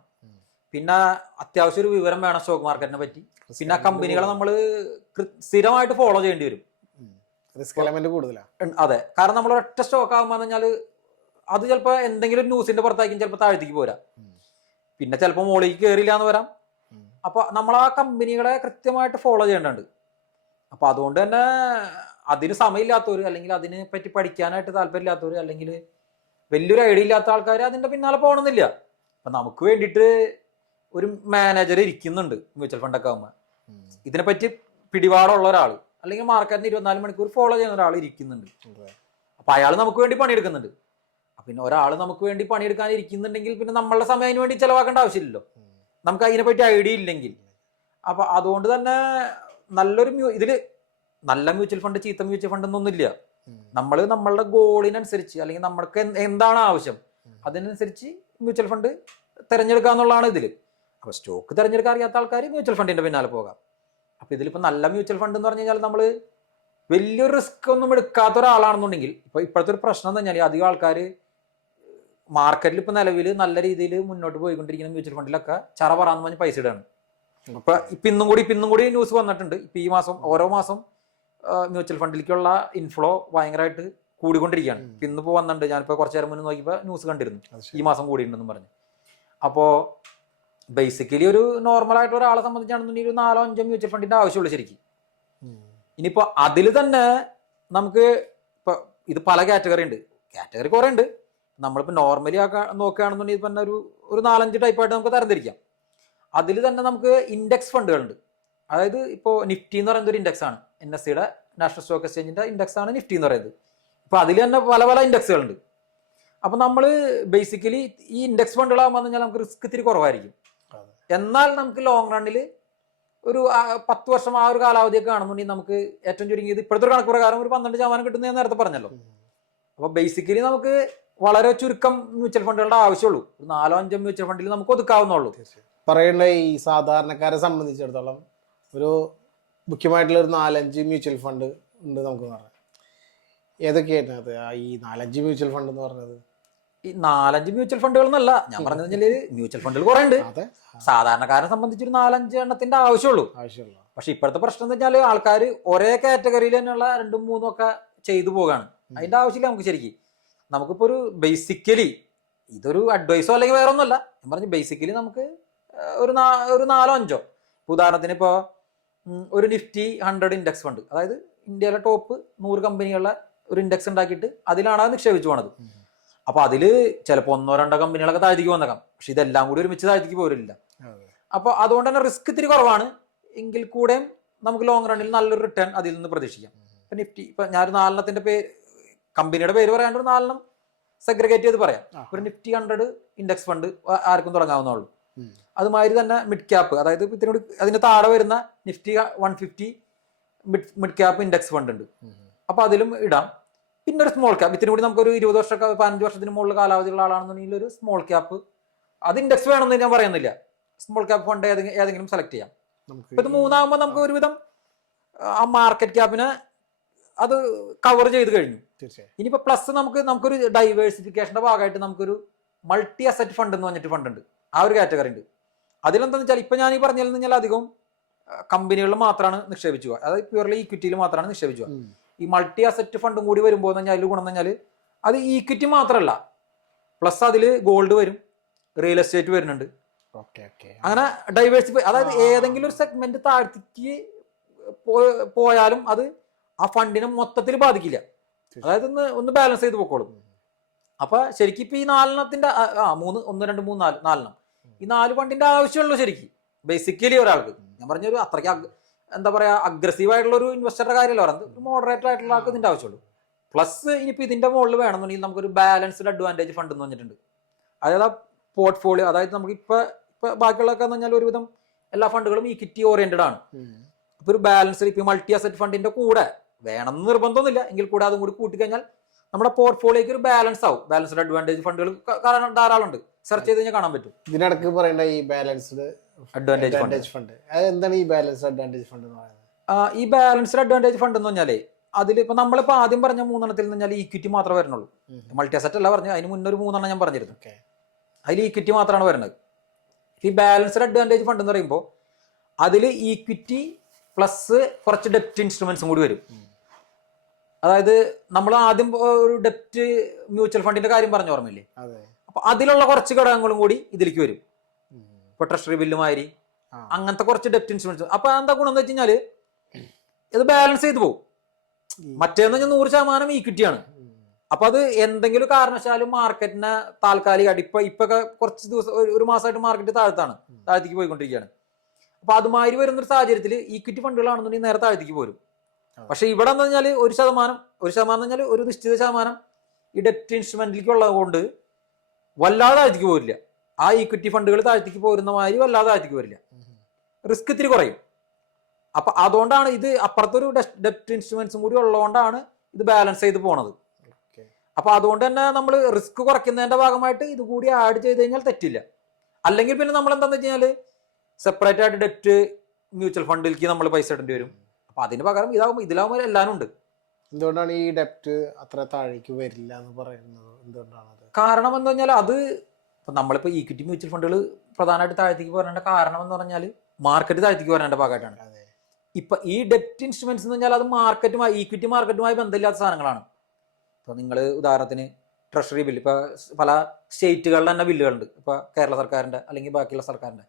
പിന്നെ അത്യാവശ്യം ഒരു വിവരം വേണം സ്റ്റോക്ക് മാർക്കറ്റിനെ പറ്റി. പിന്നെ കമ്പനികളെ നമ്മൾ സ്ഥിരമായിട്ട് ഫോളോ ചെയ്യേണ്ടി വരും. റിസ്ക് എലമെന്റ് കൂടുതലാണ്. അതെ, കാരണം നമ്മൾ ഒറ്റ സ്റ്റോക്ക് ആകുമ്പോൾ പറഞ്ഞാൽ അത് ചിലപ്പോൾ എന്തെങ്കിലും ന്യൂസിന്റെ പുറത്തായിരിക്കും, ചിലപ്പോൾ താഴ്ത്തേക്ക് പോരാ, പിന്നെ ചിലപ്പോൾ മുകളിലേക്ക് കയറില്ല എന്ന് വരാം. അപ്പൊ നമ്മൾ ആ കമ്പനികളെ കൃത്യമായിട്ട് ഫോളോ ചെയ്യേണ്ടതുണ്ട്. അപ്പൊ അതുകൊണ്ട് തന്നെ അതിന് സമയമില്ലാത്തവർ അല്ലെങ്കിൽ അതിനെ പറ്റി പഠിക്കാനായിട്ട് താല്പര്യമില്ലാത്തവർ അല്ലെങ്കിൽ വലിയൊരു ഐഡിയ ഇല്ലാത്ത ആൾക്കാർ അതിന്റെ പിന്നാലെ പോകണമെന്നില്ല. അപ്പൊ നമുക്ക് വേണ്ടിയിട്ട് ഒരു മാനേജർ ഇരിക്കുന്നുണ്ട് മ്യൂച്വൽ ഫണ്ടൊക്കെ ആകുമ്പോൾ. ഇതിനെപ്പറ്റി പിടിപാടുള്ള ഒരാൾ, അല്ലെങ്കിൽ മാർക്കറ്റിന് 24 മണിക്കൂർ ഫോളോ ചെയ്യുന്ന ഒരാൾ ഇരിക്കുന്നുണ്ട്. അപ്പൊ അയാൾ നമുക്ക് വേണ്ടി പണിയെടുക്കുന്നുണ്ട്. പിന്നെ ഒരാൾ നമുക്ക് വേണ്ടി പണിയെടുക്കാൻ ഇരിക്കുന്നുണ്ടെങ്കിൽ പിന്നെ നമ്മളുടെ സമയം അതിന് വേണ്ടി ചെലവാക്കേണ്ട ആവശ്യമില്ലല്ലോ, നമുക്ക് അതിനെപ്പറ്റി ഐഡിയ ഇല്ലെങ്കിൽ. അപ്പൊ അതുകൊണ്ട് തന്നെ ഇതില് നല്ല മ്യൂച്വൽ ഫണ്ട്, ചീത്ത മ്യൂച്വൽ ഫണ്ട് എന്നൊന്നുമില്ല. നമ്മൾ നമ്മളുടെ ഗോളിനനുസരിച്ച്, അല്ലെങ്കിൽ നമ്മൾക്ക് എന്താണ് ആവശ്യം അതിനനുസരിച്ച് മ്യൂച്വൽ ഫണ്ട് തിരഞ്ഞെടുക്കുക എന്നുള്ളതാണ് ഇതിൽ. അപ്പൊ സ്റ്റോക്ക് തിരഞ്ഞെടുക്കാൻ അറിയാത്ത ആൾക്കാർ മ്യൂച്വൽ ഫണ്ടിന്റെ പിന്നാലെ പോകാം. അപ്പൊ ഇതിലിപ്പോ നല്ല മ്യൂച്വൽ ഫണ്ട് എന്ന് പറഞ്ഞു കഴിഞ്ഞാൽ നമ്മൾ വലിയൊരു റിസ്ക് ഒന്നും എടുക്കാത്ത ഒരാളാണെന്നുണ്ടെങ്കിൽ, ഇപ്പോഴത്തെ ഒരു പ്രശ്നം എന്ന് പറഞ്ഞാൽ അധികം ആൾക്കാർ മാർക്കറ്റിൽ ഇപ്പൊ നിലവിൽ നല്ല രീതിയിൽ മുന്നോട്ട് പോയിക്കൊണ്ടിരിക്കുന്ന മ്യൂച്വൽ ഫണ്ടിലൊക്കെ ചറപറാന്ന് പറഞ്ഞ് പൈസ ഇടാണ്. അപ്പൊ ഇന്നും കൂടി ന്യൂസ് വന്നിട്ടുണ്ട്. ഇപ്പൊ ഈ മാസം ഓരോ മാസം മ്യൂച്വൽ ഫണ്ടിലേക്കുള്ള ഇൻഫ്ലോ ഭയങ്കരമായിട്ട് കൂടിക്കൊണ്ടിരിക്കുകയാണ്. ഇന്നിപ്പോ വന്നിട്ടുണ്ട്, ഞാനിപ്പോ കുറച്ചു നേരം മുന്നേ നോക്കിയപ്പോ ന്യൂസ് കണ്ടിരുന്നു ഈ മാസം കൂടിയിട്ടുണ്ടെന്ന് പറഞ്ഞു. അപ്പോ ബേസിക്കലി ഒരു നോർമൽ ആയിട്ടുള്ള ഒരാളെ സംബന്ധിച്ചാണെന്നുണ്ടെങ്കിൽ ഒരു 4-5 മ്യൂച്വൽ ഫണ്ടിന്റെ ആവശ്യമുള്ളൂ ശരിക്കും. ഇനിയിപ്പോ അതിൽ തന്നെ നമുക്ക് ഇപ്പൊ ഇത് പല കാറ്റഗറി ഉണ്ട്, കാറ്റഗറി കുറെ ഉണ്ട്. നമ്മളിപ്പോ നോർമലി നോക്കുകയാണെന്നുണ്ടെങ്കിൽ തന്നെ ഒരു 4-5 ടൈപ്പായിട്ട് നമുക്ക് തരംതിരിക്കാം. അതിൽ തന്നെ നമുക്ക് ഇൻഡെക്സ് ഫണ്ടുകളുണ്ട്. അതായത് ഇപ്പോൾ നിഫ്റ്റി എന്ന് പറയുന്നത് ഒരു ഇൻഡെക്സ് ആണ്, NSEയുടെ നാഷണൽ സ്റ്റോക്ക് എക്സ്ചേഞ്ചിന്റെ ഇൻഡെക്സ് ആണ് നിഫ്റ്റി എന്ന് പറയുന്നത്. ഇപ്പൊ അതിൽ തന്നെ പല പല ഇൻഡെക്സുകളുണ്ട്. അപ്പൊ നമ്മൾ ബേസിക്കലി ഈ ഇൻഡെക്സ് ഫണ്ടുകളാകുമ്പോൾ കഴിഞ്ഞാൽ നമുക്ക് റിസ്ക് ഇത്തിരി കുറവായിരിക്കും. എന്നാൽ നമുക്ക് ലോങ് റണ്ണിൽ ഒരു 10 വർഷം ആ ഒരു കാലാവധിയൊക്കെ കാണുന്നുണ്ടെങ്കിൽ നമുക്ക് ഏറ്റവും ചുരുങ്ങിയത് ഇപ്പോഴത്തെ ഒരു കണക്ക് പ്രകാരം ഒരു 12% കിട്ടുന്ന ഞാൻ നേരത്തെ പറഞ്ഞല്ലോ. അപ്പൊ ബേസിക്കലി നമുക്ക് വളരെ ചുരുക്കം മ്യൂച്വൽ ഫണ്ടുകളുടെ ആവശ്യമുള്ളൂ. 4-5 മ്യൂച്വൽ ഫണ്ടിൽ നമുക്ക് ഒതുക്കാവുന്നുള്ളൂ. പറയേണ്ട ഈ സാധാരണക്കാരെ സംബന്ധിച്ചിടത്തോളം ഒരു മുഖ്യമായിട്ടുള്ള ഒരു 4-5 മ്യൂച്വൽ ഫണ്ട് ഉണ്ട് നമുക്ക് പറയാം. ഏതൊക്കെയായിരുന്നു അത് ഈ 4-5 മ്യൂച്വൽ ഫണ്ട് എന്ന് പറഞ്ഞത്? ഈ 4-5 മ്യൂച്വൽ ഫണ്ടുകൾ എന്നല്ല ഞാൻ പറഞ്ഞത്. മ്യൂച്വൽ ഫണ്ടുകൾ കുറെ ഉണ്ട്. സാധാരണക്കാരനെ സംബന്ധിച്ചൊരു 4-5 എണ്ണത്തിന്റെ ആവശ്യമുള്ളൂ. പക്ഷെ ഇപ്പോഴത്തെ പ്രശ്നം എന്ന് വെച്ചാൽ ആൾക്കാർ ഒരേ കാറ്റഗറിയിൽ തന്നെയുള്ള 2-3 ഒക്കെ ചെയ്തു പോകാണ്. അതിന്റെ ആവശ്യമില്ല നമുക്ക് ശരിക്കും. നമുക്കിപ്പോ ഒരു ബേസിക്കലി ഇതൊരു അഡ്വൈസോ അല്ലെങ്കിൽ വേറെ ഒന്നുമല്ല, ഞാൻ പറഞ്ഞു ബേസിക്കലി നമുക്ക് ഒരു 4-5. ഉദാഹരണത്തിന് ഇപ്പോ ഒരു നിഫ്റ്റി 100 ഇൻഡെക്സ് ഫണ്ട്, അതായത് ഇന്ത്യയിലെ ടോപ്പ് 100 കമ്പനികളുടെ ഒരു ഇൻഡെക്സ് ഉണ്ടാക്കിയിട്ട് അതിലാണ് അത് നിക്ഷേപിച്ചു പോണത്. അപ്പൊ അതില് ചിലപ്പോൾ 1-2 കമ്പനികളൊക്കെ താഴ്ത്തിക്ക് വന്നേക്കാം. പക്ഷെ ഇതെല്ലാം കൂടി ഒരുമിച്ച് താഴ്ത്തിക്ക് പോരില്ല. അപ്പൊ അതുകൊണ്ട് തന്നെ റിസ്ക് ഇത്തിരി കുറവാണ്. എങ്കിൽ കൂടെ നമുക്ക് ലോങ് റണ്ണിൽ നല്ലൊരു റിട്ടേൺ അതിൽ നിന്ന് പ്രതീക്ഷിക്കാം. ഇപ്പൊ നിഫ്റ്റി ഇപ്പൊ ഞാനൊരു 4 കമ്പനിയുടെ പേര് പറയാണ്ട് ഒരു 4 സെഗ്രിഗേറ്റ് ചെയ്ത് പറയാം. ഒരു നിഫ്റ്റി 100 ഇൻഡെക്സ് ഫണ്ട് ആർക്കും തുടങ്ങാവുന്നുള്ളൂ. അതുമാതിരി തന്നെ മിഡ് ക്യാപ്പ്, അതായത് ഇതിനോട് അതിന് താഴെ വരുന്ന Nifty 150 mid cap index fund ഉണ്ട്. അപ്പൊ അതിലും ഇടാം. പിന്നെ ഒരു സ്മോൾ ക്യാപ്പ്, ഇതിനു കൂടി നമുക്കൊരു 20 വർഷമൊക്കെ 15 വർഷത്തിന് മുകളിൽ കാലാവധിയുള്ള ആളാണെന്നുണ്ടെങ്കിൽ ഒരു സ്മോൾ ക്യാപ്പ്, അത് ഇൻഡെക്സ് വേണമെന്ന് ഞാൻ പറയുന്നില്ല, സ്മോൾ ക്യാപ്പ് ഫണ്ട് ഏതെങ്കിലും സെലക്ട് ചെയ്യാം. ഇപ്പൊ ഇത് 3 നമുക്ക് ഒരുവിധം ആ മാർക്കറ്റ് ക്യാപ്പിനെ അത് കവർ ചെയ്ത് കഴിഞ്ഞു. ഇനിയിപ്പോ പ്ലസ് നമുക്കൊരു ഡൈവേഴ്സിഫിക്കേഷന്റെ ഭാഗമായിട്ട് നമുക്കൊരു മൾട്ടി അസറ്റ് ഫണ്ട് എന്ന് പറഞ്ഞിട്ട് ഫണ്ട് ഉണ്ട്. ആ ഒരു കാറ്റഗറി ഉണ്ട്. അതിലെന്താന്ന് വെച്ചാൽ ഇപ്പൊ ഞാൻ ഈ പറഞ്ഞതെന്ന് പറഞ്ഞാൽ അധികം കമ്പനികളിൽ മാത്രമാണ് നിക്ഷേപിച്ചു പോവുക, അതായത് പ്യൂർലി ഈക്വിറ്റിയിൽ മാത്രമാണ് നിക്ഷേപിച്ചു പോവുക. ഈ മൾട്ടി അസറ്റ് ഫണ്ടും കൂടി വരുമ്പോൾ അതിൽ ഗുണം എന്ന് പറഞ്ഞാൽ അത് ഈക്വിറ്റി മാത്രമല്ല, പ്ലസ് അതിൽ ഗോൾഡ് വരും, റിയൽ എസ്റ്റേറ്റ് വരുന്നുണ്ട്. അങ്ങനെ ഡൈവേഴ്സിഫൈ, അതായത് ഏതെങ്കിലും ഒരു സെഗ്മെന്റ് താഴ്ത്തിക്ക് പോയാലും അത് ആ ഫണ്ടിനെ മൊത്തത്തിൽ ബാധിക്കില്ല. അതായത് ഒന്ന് ബാലൻസ് ചെയ്ത് പോക്കോളും. അപ്പൊ ശരിക്കും ഇപ്പൊ ഈ 4 4 ഈ 4 ഫണ്ടിന്റെ ആവശ്യമുള്ളൂ ശരിക്കും ബേസിക്കലി ഒരാൾക്ക്. ഞാൻ പറഞ്ഞൊരു അത്രയ്ക്ക് എന്താ പറയാ അഗ്രസീവ് ആയിട്ടുള്ള ഒരു ഇൻവെസ്റ്ററുടെ കാര്യമല്ല പറയുന്നത്, ഒരു മോഡറേറ്റ് ആയിട്ടുള്ള ആൾക്ക് ഇതിന്റെ ആവശ്യമുള്ളൂ. പ്ലസ് ഇനിയിപ്പോ ഇതിന്റെ മുകളിൽ വേണമെന്നുണ്ടെങ്കിൽ നമുക്കൊരു ബാലൻസ്ഡ് അഡ്വാൻറ്റേജ് ഫണ്ട് എന്ന് പറഞ്ഞിട്ടുണ്ട്. അതായത് ആ പോർട്ട്ഫോളിയോ, അതായത് നമുക്ക് ഇപ്പൊ ബാക്കിയുള്ളതൊക്കെ എന്ന് പറഞ്ഞാൽ ഒരുവിധം എല്ലാ ഫണ്ടുകളും ഈക്വിറ്റി ഓറിയന്റഡ് ആണ്. ഇപ്പൊ ഒരു ബാലൻസ്ഡ് ഇപ്പൊ മൾട്ടി അസറ്റ് ഫണ്ടിന്റെ കൂടെ വേണമെന്ന് നിർബന്ധമൊന്നുമില്ല, എങ്കിൽ കൂടെ അതും കൂടി കൂട്ടിക്കഴിഞ്ഞാൽ നമ്മുടെ പോർട്ട്ഫോളിയോക്ക് ഒരു ബാലൻസ് ആവും. ബാലൻസ്ഡ് അഡ്വാൻറ്റേജ് ഫണ്ടുകൾ ധാരാളം ഉണ്ട്, സെർച്ച് ചെയ്ത് കഴിഞ്ഞാൽ കാണാൻ പറ്റും. ഇതിനിടക്ക് പറയേണ്ട ഈ ബാലൻസ്ഡ് അഡ്വാൻറ്റേജ് ഫണ്ട്, എന്താണ് ഈ ബാലൻസ്ഡ് അഡ്വാൻറ്റേജ് ഫണ്ട് എന്ന് പറയുന്നത്? ഈ ബാലൻസ്ഡ് അഡ്വാൻറ്റേജ് ഫണ്ട് എന്ന് പറഞ്ഞാലേ അതിലിപ്പോ നമ്മളിപ്പോ ആദ്യം പറഞ്ഞ 3 എന്ന് പറഞ്ഞാൽ ഈക്വിറ്റി മാത്രമേ വരുന്നുള്ളൂ. മൾട്ടി അസറ്റ് അല്ല പറഞ്ഞു, അതിന് മുന്നേ ഒരു 3 ഞാൻ പറഞ്ഞിരുന്നു. അതിൽ ഈക്വിറ്റി മാത്രമാണ് വരുന്നത്. ഈ ബാലൻസ്ഡ് അഡ്വാൻറ്റേജ് ഫണ്ട് എന്ന് പറയുമ്പോൾ അതിൽ ഈക്വിറ്റി പ്ലസ് കുറച്ച് ഡെപ്റ്റ് ഇൻസ്ട്രുമെന്റ്സും കൂടി വരും. അതായത് നമ്മൾ ആദ്യം ഒരു ഡെപ്റ്റ് മ്യൂച്വൽ ഫണ്ടിന്റെ കാര്യം പറഞ്ഞ ഓർമ്മയില്ലേ? അപ്പൊ അതിലുള്ള കുറച്ച് ഘടകങ്ങളും കൂടി ഇതിലേക്ക് വരും. ഇപ്പൊ ട്രഷറി ബില്ലുമാതിരി അങ്ങനത്തെ കുറച്ച് ഡെപ്റ്റ് ഇൻസ്ട്രുമെന്റ്സ്. അപ്പൊ എന്താ ഗുണം എന്ന് വെച്ച് കഴിഞ്ഞാല് ഇത് ബാലൻസ് ചെയ്ത് പോകും. മറ്റേന്ന് 100% ഈക്വിറ്റിയാണ്, അപ്പൊ അത് എന്തെങ്കിലും കാരണവശാലും മാർക്കറ്റിനെ താൽക്കാലികമായിട്ട് ഇപ്പൊക്കെ കുറച്ച് ദിവസം ഒരു മാസമായിട്ട് മാർക്കറ്റ് താഴത്തേക്ക് പോയിക്കൊണ്ടിരിക്കുകയാണ്. അപ്പൊ അതുമാതിരി വരുന്ന ഒരു സാഹചര്യത്തിൽ ഈക്വിറ്റി ഫണ്ടുകളാണെന്നുണ്ടെങ്കിൽ നേരെ താഴത്തേക്ക് പോരും. പക്ഷെ ഇവിടെ എന്ന് പറഞ്ഞാൽ ഒരു ശതമാനം എന്ന് പറഞ്ഞാൽ ഒരു നിശ്ചിത ശതമാനം ഈ ഡെപ്റ്റ് ഇൻസ്ട്രുമെന്റിലേക്ക് ഉള്ളത് കൊണ്ട് വല്ലാതെ താഴത്തേക്ക് പോരില്ല. ആ ഈക്വിറ്റി ഫണ്ടുകൾ താഴത്തേക്ക് പോരുന്ന മാതിരി വല്ലാതെ താഴത്തേക്ക് വരില്ല, റിസ്ക് ഇത്തിരി കുറയും. അപ്പൊ അതുകൊണ്ടാണ് ഇത് അപ്പുറത്തൊരു ഡെപ്റ്റ് ഇൻസ്ട്രുമെന്റ്സും കൂടി ഉള്ളതുകൊണ്ടാണ് ഇത് ബാലൻസ് ചെയ്ത് പോണത്. അപ്പൊ അതുകൊണ്ട് തന്നെ നമ്മൾ റിസ്ക് കുറയ്ക്കുന്നതിന്റെ ഭാഗമായിട്ട് ഇത് കൂടി ആഡ് ചെയ്ത് കഴിഞ്ഞാൽ തെറ്റില്ല. അല്ലെങ്കിൽ പിന്നെ നമ്മൾ എന്താന്ന് വെച്ച് കഴിഞ്ഞാൽ സെപ്പറേറ്റ് ആയിട്ട് ഡെപ്റ്റ് മ്യൂച്വൽ ഫണ്ടിലേക്ക് നമ്മൾ പൈസ ഇടേണ്ടി വരും. അപ്പൊ അതിന് പകരം ഇതിലാവുമ്പോൾ എല്ലാവരും ഉണ്ട്. എന്തുകൊണ്ടാണ് ഈ ഡെപ്റ്റ് അത്ര താഴേക്ക് വരില്ല എന്ന് പറയുന്നത്? എന്തുകൊണ്ടാണ്? കാരണം എന്ന് പറഞ്ഞാൽ അത് ഇപ്പൊ നമ്മളിപ്പോ ഈക്വിറ്റി മ്യൂച്വൽ ഫണ്ടുകൾ പ്രധാനമായിട്ട് താഴത്തേക്ക് വരേണ്ട കാരണം എന്ന് പറഞ്ഞാൽ മാർക്കറ്റ് താഴത്തേക്ക് വരേണ്ട ഭാഗമായിട്ടാണ്. ഇപ്പൊ ഈ ഡെപ്റ്റ് ഇൻസ്ട്രുമെന്റ്സ് എന്ന് പറഞ്ഞാൽ അത് ഈക്വിറ്റി മാർക്കറ്റുമായി ബന്ധമില്ലാത്ത സാധനങ്ങളാണ്. ഇപ്പൊ നിങ്ങൾ ഉദാഹരണത്തിന് ട്രഷറി ബില്ല്, ഇപ്പൊ പല സ്റ്റേറ്റുകളിൽ തന്നെ ബില്ലുകളുണ്ട്. ഇപ്പൊ കേരള സർക്കാരിന്റെ അല്ലെങ്കിൽ ബാക്കിയുള്ള സർക്കാരിന്റെ,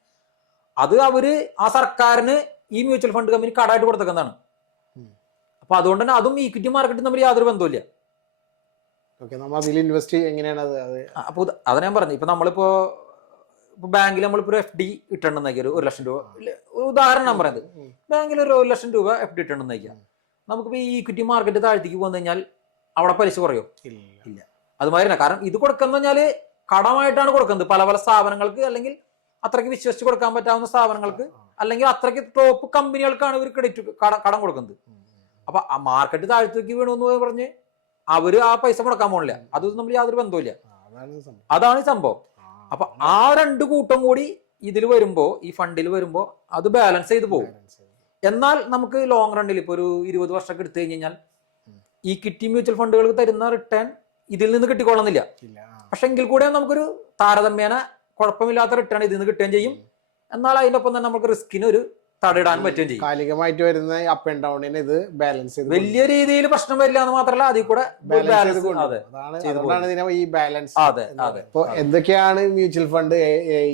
അത് അവര് ആ സർക്കാരിന് ഈ മ്യൂച്വൽ ഫണ്ട് കമ്പനി കടമായിട്ട് കൊടുത്തേക്കുന്നതാണ്. അപ്പൊ അതുകൊണ്ട് തന്നെ അതും ഈക്വിറ്റി മാർക്കറ്റും തമ്മിൽ യാതൊരു ബന്ധമില്ല. അപ്പൊ അത് ഞാൻ പറഞ്ഞു. ഇപ്പൊ നമ്മളിപ്പോ ബാങ്കിൽ നമ്മളിപ്പോ FD ഇട്ടുണ്ടെന്നേക്കാം, ഒരു 1 ലക്ഷം രൂപ ഉദാഹരണം ഞാൻ പറയുന്നത്. ബാങ്കിൽ ഒരു 1 ലക്ഷം രൂപ FD ഇട്ടുണ്ടെന്നേക്കാം. നമുക്കിപ്പോ ഈ ഈക്വിറ്റി മാർക്കറ്റ് താഴത്തേക്ക് പോന്നു കഴിഞ്ഞാൽ അവിടെ പലിശ കുറയോ? ഇല്ല. അതുമാതിരി തന്നെ. കാരണം ഇത് കൊടുക്കുന്ന പറഞ്ഞാല് കടമായിട്ടാണ് കൊടുക്കുന്നത് പല പല സ്ഥാപനങ്ങൾക്ക്, അല്ലെങ്കിൽ അത്രയ്ക്ക് വിശ്വസിച്ച് കൊടുക്കാൻ പറ്റാവുന്ന സ്ഥാപനങ്ങൾക്ക്, അല്ലെങ്കിൽ അത്രയ്ക്ക് ടോപ്പ് കമ്പനികൾക്കാണ് ഇവർ കടം കൊടുക്കുന്നത്. അപ്പൊ ആ മാർക്കറ്റ് താഴത്തേക്ക് വീണു പറഞ്ഞ് അവര് ആ പൈസ മുടക്കാൻ പോണില്ല. അത് നമ്മൾ യാതൊരു ബന്ധവുമില്ല. അതാണ് സംഭവം. അപ്പൊ ആ രണ്ട് കൂട്ടം കൂടി ഇതിൽ വരുമ്പോ, ഈ ഫണ്ടിൽ വരുമ്പോ അത് ബാലൻസ് ചെയ്ത് പോകും. എന്നാൽ നമുക്ക് ലോങ് റണ്ണിൽ ഇപ്പൊ ഒരു 20 വർഷമൊക്കെ എടുത്തു കഴിഞ്ഞാൽ ഈക്വിറ്റി മ്യൂച്വൽ ഫണ്ടുകൾക്ക് തരുന്ന റിട്ടേൺ ഇതിൽ നിന്ന് കിട്ടിക്കൊള്ളുന്നില്ല. പക്ഷെ എങ്കിൽ കൂടെ നമുക്കൊരു താരതമ്യേന കുഴപ്പമില്ലാത്ത റിട്ടേൺ ഇതിൽ നിന്ന് കിട്ടുകയും ചെയ്യും. എന്നാൽ അതിന്റെ ഒപ്പം തന്നെ നമുക്ക് റിസ്കിന് ഒരു തടയിടാൻ പറ്റുകയും ചെയ്യും. കാലികമായിട്ട് വരുന്ന അപ്പ് ആൻഡ് ഡൗണിന് ഇത് ബാലൻസ് ചെയ്ത് വലിയ രീതിയിൽ പ്രശ്നം വരില്ല എന്ന് മാത്രമല്ല, അതിൽ കൂടെ ഈ ബാലൻസ്. ഇപ്പൊ എന്തൊക്കെയാണ് മ്യൂച്വൽ ഫണ്ട്,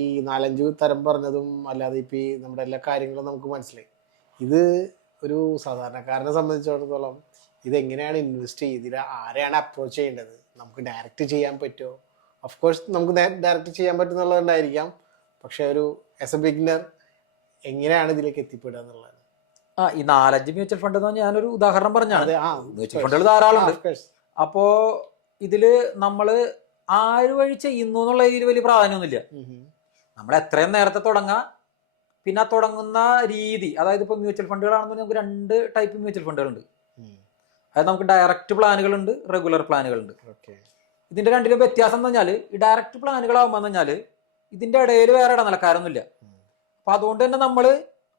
ഈ 4-5 തരം പറഞ്ഞതും അല്ലാതെ ഇപ്പൊ നമ്മുടെ എല്ലാ കാര്യങ്ങളും നമുക്ക് മനസ്സിലായി. ഇത് ഒരു സാധാരണക്കാരനെ സംബന്ധിച്ചിടത്തോളം ഇതെങ്ങനെയാണ് ഇൻവെസ്റ്റ് ചെയ്തിട്ട് ആരെയാണ് അപ്രോച്ച് ചെയ്യേണ്ടത്? നമുക്ക് ഡയറക്റ്റ് ചെയ്യാൻ പറ്റുമോ? ഓഫ്കോഴ്സ് നമുക്ക് ഡയറക്റ്റ് ചെയ്യാൻ പറ്റുന്നുള്ളതുകൊണ്ടായിരിക്കാം. പക്ഷെ ഒരു ആസ് എ ബിഗിനർ എങ്ങനെയാണ് ഇതിലേക്ക് എത്തിപ്പെടുക എന്നുള്ളത്? ഈ 4-5 മ്യൂച്വൽ ഫണ്ട് എന്ന് ഞാനൊരു ഉദാഹരണം പറഞ്ഞാണ്. മ്യൂച്വൽ ഫണ്ടുകൾ ധാരാളം ഉണ്ട്. അപ്പോ ഇതില് നമ്മള് ആര് വഴി ചെയ്യുന്നു എന്നുള്ള ഇതിൽ വലിയ പ്രാധാന്യമൊന്നുമില്ല. നമ്മൾ എത്രയും നേരത്തെ തുടങ്ങാം. പിന്നെ തുടങ്ങുന്ന രീതി, അതായത് ഇപ്പൊ മ്യൂച്വൽ ഫണ്ടുകളാണെന്ന് നമുക്ക് 2 ടൈപ്പ് മ്യൂച്വൽ ഫണ്ടുകളുണ്ട്. അതായത് നമുക്ക് ഡയറക്റ്റ് പ്ലാനുകളുണ്ട്, റെഗുലർ പ്ലാനുകളുണ്ട്. ഇതിന്റെ രണ്ടിലും വ്യത്യാസം എന്ന് പറഞ്ഞാൽ, ഈ ഡയറക്റ്റ് പ്ലാനുകളാകുമ്പോൾ എന്ന് പറഞ്ഞാൽ ഇതിന്റെ ഇടയിൽ വേറെ ഇടനിലക്കാരൊന്നുമില്ല. അപ്പൊ അതുകൊണ്ട് തന്നെ നമ്മൾ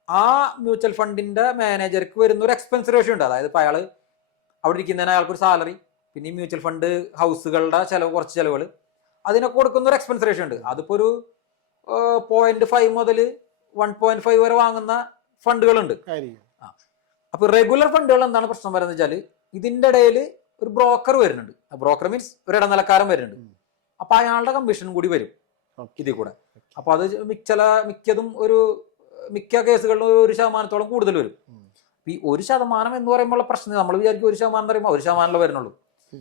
ആ മ്യൂച്വൽ ഫണ്ടിന്റെ മാനേജർക്ക് വരുന്ന ഒരു എക്സ്പെൻസ് റേഷ്യോ ഉണ്ട്. അതായത് ഇപ്പൊ അയാള് അവിടെ ഇരിക്കുന്നതിന് അയാൾക്കൊരു സാലറി, പിന്നെ ഈ മ്യൂച്വൽ ഫണ്ട് ഹൗസുകളുടെ കുറച്ച് ചെലവുകൾ, അതിനൊക്കെ കൊടുക്കുന്ന ഒരു എക്സ്പെൻസ് റേഷ്യോ ഉണ്ട്. അതിപ്പോ ഒരു 0.5 മുതൽ 1.5 വരെ വാങ്ങുന്ന ഫണ്ടുകളുണ്ട്. അപ്പൊ റെഗുലർ ഫണ്ടുകൾ എന്താണ് പ്രശ്നം വരുന്നത് വെച്ചാൽ, ഇതിന്റെ ഇടയിൽ ഒരു ബ്രോക്കർ വരുന്നുണ്ട്. ബ്രോക്കർ മീൻസ് ഒരു ഇടനിലക്കാരൻ വരുന്നുണ്ട്. അപ്പൊ അയാളുടെ കമ്മീഷൻ കൂടി വരും ഇതിൽ കൂടെ. അപ്പൊ അത് മിക്ക കേസുകളിലും 1% കൂടുതൽ വരും. ഈ 1% എന്ന് പറയുമ്പോൾ പ്രശ്നം, നമ്മൾ വിചാരിക്കും 1% എന്ന് പറയുമ്പോൾ 1% വരുന്നുള്ളൂ.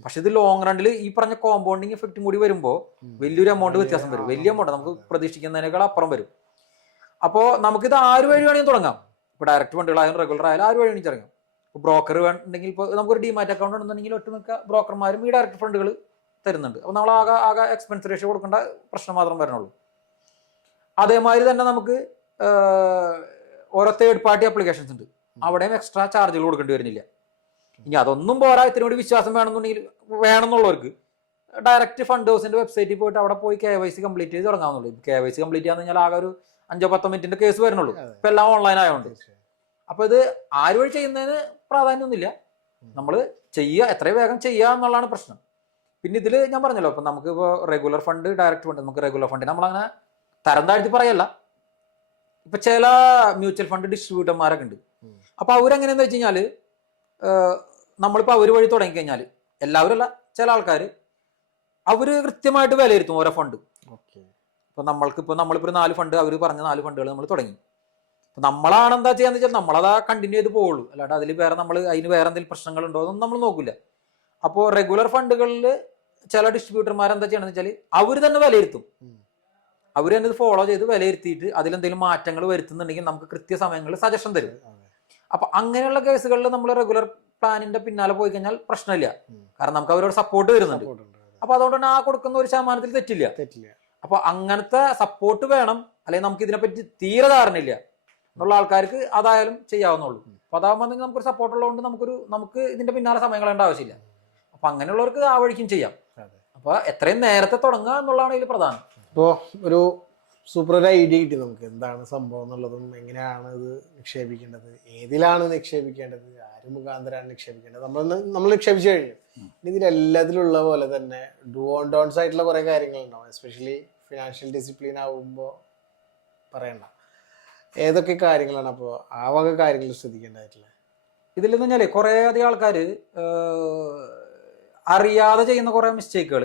പക്ഷെ ഇത് ലോങ് റണ്ണിൽ ഈ പറഞ്ഞ കോമ്പൗണ്ടിങ് എഫക്റ്റും കൂടി വരുമ്പോൾ വലിയൊരു എമൗണ്ട് വ്യത്യാസം വരും. വലിയ എമൗണ്ട് നമുക്ക് പ്രതീക്ഷിക്കുന്നതിനേക്കാൾ അപ്പുറം വരും. അപ്പോൾ നമുക്കിത് ആര് വഴി വേണമെങ്കിൽ തുടങ്ങാം. ഇപ്പൊ ഡയറക്റ്റ് ഫണ്ടുകളായാലും റെഗുലർ ആയാലും ആര് വഴി വേണമെങ്കിൽ തുടങ്ങാം. ഇപ്പൊ ബ്രോക്കർ വേണമെങ്കിൽ, ഇപ്പോൾ നമുക്കൊരു ഡിമാറ്റ് അക്കൗണ്ട് ഉണ്ടെന്നുണ്ടെങ്കിൽ ഒട്ടുമിക്ക ബ്രോക്കർമാരും ഈ ഡയറക്റ്റ് ഫണ്ടുകൾ തരുന്നുണ്ട്. അപ്പൊ നമ്മൾ ആകെ എക്സ്പെൻസ് റേഷ്യോ കൊടുക്കേണ്ട പ്രശ്നം മാത്രം വരണുള്ളൂ. അതേമാതിരി തന്നെ നമുക്ക് ഓരോ തേർഡ് പാർട്ടി ആപ്ലിക്കേഷൻസ് ഉണ്ട്. അവിടെയും എക്സ്ട്രാ ചാർജുകൾ കൊടുക്കേണ്ടി വരുന്നില്ല. ഇനി അതൊന്നും പോരാ, ഇതിനോട് വിശ്വാസം വേണമെന്നുള്ളവർക്ക് ഡയറക്റ്റ് ഫണ്ട് ഹൗസിന്റെ വെബ്സൈറ്റിൽ പോയിട്ട് അവിടെ പോയി KYC കംപ്ലീറ്റ് ചെയ്ത് തുടങ്ങാവുന്നുള്ളൂ. KYC കംപ്ലീറ്റ് ചെയ്യാന്ന് കഴിഞ്ഞാൽ ആകെ ഒരു 5-10 മിനിറ്റിന്റെ കേസ് വരുന്നുള്ളൂ. ഇപ്പൊ എല്ലാം ഓൺലൈൻ ആയതുകൊണ്ട്. അപ്പൊ ഇത് ആര് വഴി ചെയ്യുന്നതിന് പ്രാധാന്യമൊന്നുമില്ല. നമ്മൾ എത്രയും വേഗം ചെയ്യുക എന്നുള്ളതാണ് പ്രശ്നം. പിന്നെ ഇതിൽ ഞാൻ പറഞ്ഞല്ലോ, ഇപ്പൊ നമുക്ക് ഇപ്പോൾ റെഗുലർ ഫണ്ട്, ഡയറക്റ്റ് ഫണ്ട്, നമുക്ക് റെഗുലർ ഫണ്ട് നമ്മളങ്ങനെ തരം താഴ്ത്തി പറയല്ല. ഇപ്പൊ ചില മ്യൂച്വൽ ഫണ്ട് ഡിസ്ട്രിബ്യൂട്ടർമാരൊക്കെ ഉണ്ട്. അപ്പൊ അവരെങ്ങനെയാന്ന് വെച്ച് കഴിഞ്ഞാല്, നമ്മളിപ്പോ അവർ വഴി തുടങ്ങിക്കഴിഞ്ഞാൽ, എല്ലാവരും അല്ല, ചില ആൾക്കാർ അവര് കൃത്യമായിട്ട് വിലയിരുത്തും ഓരോ ഫണ്ട്. ഇപ്പൊ നമ്മളിപ്പോ 4 ഫണ്ട്, അവർ പറഞ്ഞ 4 ഫണ്ടുകൾ നമ്മൾ തുടങ്ങി. അപ്പൊ നമ്മളാണ് എന്താ ചെയ്യാന്ന് വെച്ചാൽ നമ്മളതാ കണ്ടിന്യൂ ചെയ്ത് പോവുള്ളൂ. അല്ലാണ്ട് അതിന് വേറെ എന്തെങ്കിലും പ്രശ്നങ്ങളുണ്ടോ എന്നൊന്നും നമ്മൾ നോക്കില്ല. അപ്പോൾ റെഗുലർ ഫണ്ടുകളിൽ ചില ഡിസ്ട്രിബ്യൂട്ടർമാർ എന്താ ചെയ്യണമെന്ന് വെച്ചാൽ അവർ തന്നെ വിലയിരുത്തും. അവർ തന്നെ ഇത് ഫോളോ ചെയ്ത് വിലയിരുത്തിയിട്ട് അതിലെന്തെങ്കിലും മാറ്റങ്ങൾ വരുത്തുന്നുണ്ടെങ്കിൽ നമുക്ക് കൃത്യസമയങ്ങളിൽ സജഷൻ തരും. അപ്പൊ അങ്ങനെയുള്ള കേസുകളിൽ നമ്മൾ റെഗുലർ പ്ലാനിന്റെ പിന്നാലെ പോയി കഴിഞ്ഞാൽ പ്രശ്നമില്ല. കാരണം നമുക്ക് അവരോട് സപ്പോർട്ട് വരുന്നുണ്ട്. അപ്പൊ അതുകൊണ്ട് തന്നെ ആ കൊടുക്കുന്ന 1% തെറ്റില്ല. അപ്പൊ അങ്ങനത്തെ സപ്പോർട്ട് വേണം. അല്ലെങ്കിൽ നമുക്ക് ഇതിനെപ്പറ്റി തീരെ ധാരണയില്ല എന്നുള്ള ആൾക്കാർക്ക് അതായാലും ചെയ്യാവുന്നുള്ളൂ. അപ്പൊ അതാകുമ്പോൾ നമുക്കൊരു സപ്പോർട്ട് ഉള്ളതുകൊണ്ട് നമുക്ക് ഇതിന്റെ പിന്നാലെ സമയം കളയേണ്ട ആവശ്യമില്ല. അപ്പൊ അങ്ങനെയുള്ളവർക്ക് ആ വഴിക്കും ചെയ്യാം. അപ്പൊ എത്രയും നേരത്തെ തുടങ്ങുക എന്നുള്ളതാണ് ഇതിൽ പ്രധാനം. ഇപ്പോൾ ഒരു സൂപ്പർ ഒരു ഐഡിയ കിട്ടി നമുക്ക് എന്താണ് സംഭവം എന്നുള്ളതും എങ്ങനെയാണ് ഇത് നിക്ഷേപിക്കേണ്ടത്, ഏതിലാണ് നിക്ഷേപിക്കേണ്ടത്, ആര് മുഖാന്തരമാണ് നിക്ഷേപിക്കേണ്ടത്, നമ്മൾ നിക്ഷേപിച്ചു കഴിഞ്ഞു. ഇതിലെല്ലാത്തിലുള്ള പോലെ തന്നെ ഡു ഓൺ ഡോൺസ് ആയിട്ടുള്ള കുറെ കാര്യങ്ങളുണ്ടാവും. എസ്പെഷ്യലി ഫിനാൻഷ്യൽ ഡിസിപ്ലിൻ ആകുമ്പോൾ പറയണ്ട. ഏതൊക്കെ കാര്യങ്ങളാണ് അപ്പോൾ ആ വക കാര്യങ്ങൾ ശ്രദ്ധിക്കേണ്ടതായിട്ടുള്ളത്? ഇതിലെന്ന് പറഞ്ഞാല് കുറെ അധികം ആൾക്കാർ അറിയാതെ ചെയ്യുന്ന കുറെ മിസ്റ്റേക്കുകൾ,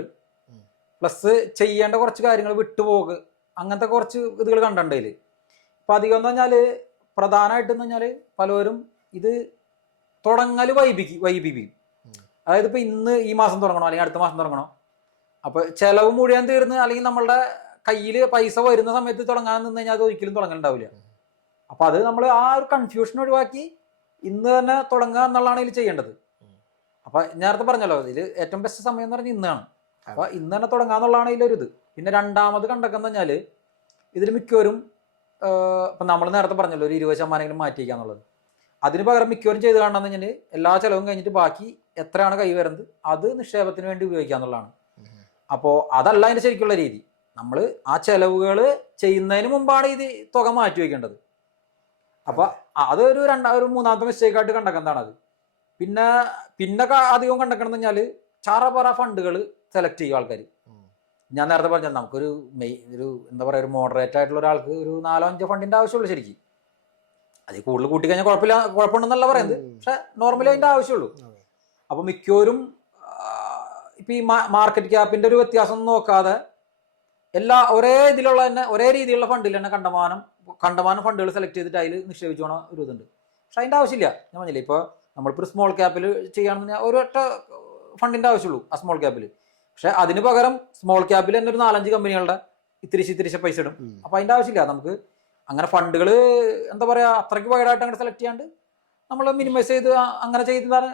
പ്ലസ് ചെയ്യേണ്ട കുറച്ച് കാര്യങ്ങൾ വിട്ടുപോകുക, അങ്ങനത്തെ കുറച്ച് ഇതുകൾ കണ്ടിട്ടുണ്ടതിൽ. ഇപ്പം അധികം എന്ന് പറഞ്ഞാൽ പ്രധാനമായിട്ടെന്ന് പറഞ്ഞാൽ പലരും ഇത് തുടങ്ങൽ വൈബിക്കും. അതായത് ഇപ്പം ഇന്ന് ഈ മാസം തുടങ്ങണോ അല്ലെങ്കിൽ അടുത്ത മാസം തുടങ്ങണോ, അപ്പോൾ ചിലവ് മുഴുവൻ തീർന്ന് അല്ലെങ്കിൽ നമ്മളുടെ കയ്യിൽ പൈസ വരുന്ന സമയത്ത് തുടങ്ങാൻ നിന്ന് കഴിഞ്ഞാൽ അത് ഒരിക്കലും തുടങ്ങലുണ്ടാവില്ല. അപ്പം അത് നമ്മൾ ആ ഒരു കൺഫ്യൂഷൻ ഒഴിവാക്കി ഇന്ന് തന്നെ തുടങ്ങുക എന്നുള്ളതാണ് ഇതിൽ ചെയ്യേണ്ടത്. അപ്പം നേരത്തെ പറഞ്ഞല്ലോ ഇതിൽ ഏറ്റവും ബെസ്റ്റ് സമയം എന്ന് പറഞ്ഞാൽ ഇന്നാണ്. അപ്പൊ ഇന്ന് തന്നെ തുടങ്ങാന്നുള്ളതാണ് ഇതിലൊരു ഇത്. പിന്നെ രണ്ടാമത് കണ്ടെന്ന് പറഞ്ഞാൽ ഇതിൽ മിക്കവരും ഇപ്പം നമ്മൾ നേരത്തെ പറഞ്ഞല്ലോ ഒരു 20% മാറ്റി വയ്ക്കാന്നുള്ളത്. അതിന് പകരം മിക്കവരും ചെയ്ത് കാണാന്ന് കഴിഞ്ഞാൽ എല്ലാ ചിലവും കഴിഞ്ഞിട്ട് ബാക്കി എത്രയാണ് കൈ വരുന്നത് അത് നിക്ഷേപത്തിന് വേണ്ടി ഉപയോഗിക്കാന്നുള്ളതാണ്. അപ്പോൾ അതല്ല അതിന്റെ ശരിക്കുള്ള രീതി. നമ്മൾ ആ ചെലവുകൾ ചെയ്യുന്നതിന് മുമ്പാണ് ഇത് തുക മാറ്റി വയ്ക്കേണ്ടത്. അപ്പൊ അതൊരു മൂന്നാമത്തെ മിസ്റ്റേക്ക് ആയിട്ട് കണ്ടെക്കുന്നതാണ് അത്. പിന്നെ അധികം കണ്ടെക്കണമെന്ന് പറഞ്ഞാൽ ചാറപറ ഫണ്ടുകൾ സെലക്ട് ചെയ്യും ആൾക്കാർ. ഞാൻ നേരത്തെ പറഞ്ഞത് നമുക്കൊരു എന്താ പറയുക ഒരു മോഡറേറ്റ് ആയിട്ടുള്ള ഒരാൾക്ക് ഒരു 4-5 ഫണ്ടിന്റെ ആവശ്യമുള്ളൂ ശരിക്കും. അത് കൂടുതൽ കൂട്ടി കഴിഞ്ഞാൽ കുഴപ്പമുണ്ടെന്നല്ല പറയുന്നത്, പക്ഷെ നോർമലി അതിന്റെ ആവശ്യമുള്ളൂ. അപ്പൊ മിക്കവരും ഇപ്പൊ ഈ മാർക്കറ്റ് ക്യാപ്പിന്റെ ഒരു വ്യത്യാസം നോക്കാതെ ഒരേ ഇതിലുള്ള തന്നെ ഒരേ രീതിയിലുള്ള ഫണ്ടിൽ തന്നെ കണ്ടമാനം ഫണ്ടുകൾ സെലക്ട് ചെയ്തിട്ട് അതിൽ നിക്ഷേപിച്ചു പോണ ഒരു ഇതുണ്ട്. പക്ഷെ അതിന്റെ ആവശ്യമില്ല. ഞാൻ പറഞ്ഞില്ലേ ഇപ്പൊ നമ്മളിപ്പോൾ സ്മോൾ ക്യാപ്പിൽ ചെയ്യുകയാണെന്ന് പറഞ്ഞാൽ ഒരൊറ്റ ഫണ്ടിന്റെ ആവശ്യമുള്ളൂ ആ സ്മോൾ ക്യാപ്പിൽ. പക്ഷെ അതിന് പകരം സ്മോൾ ക്യാപ്പിൽ തന്നെ ഒരു 4-5 കമ്പനികളുടെ ഇത്തിരിശ പൈസ ഇടും. അപ്പൊ അതിന്റെ ആവശ്യമില്ല. നമുക്ക് അങ്ങനെ ഫണ്ടുകൾ എന്താ പറയാ അത്രയ്ക്ക് വൈഡായിട്ട് അങ്ങനെ സെലക്ട് ചെയ്യാണ്ട് നമ്മൾ മിനിമൈസ് ചെയ്ത് അങ്ങനെ ചെയ്താണ്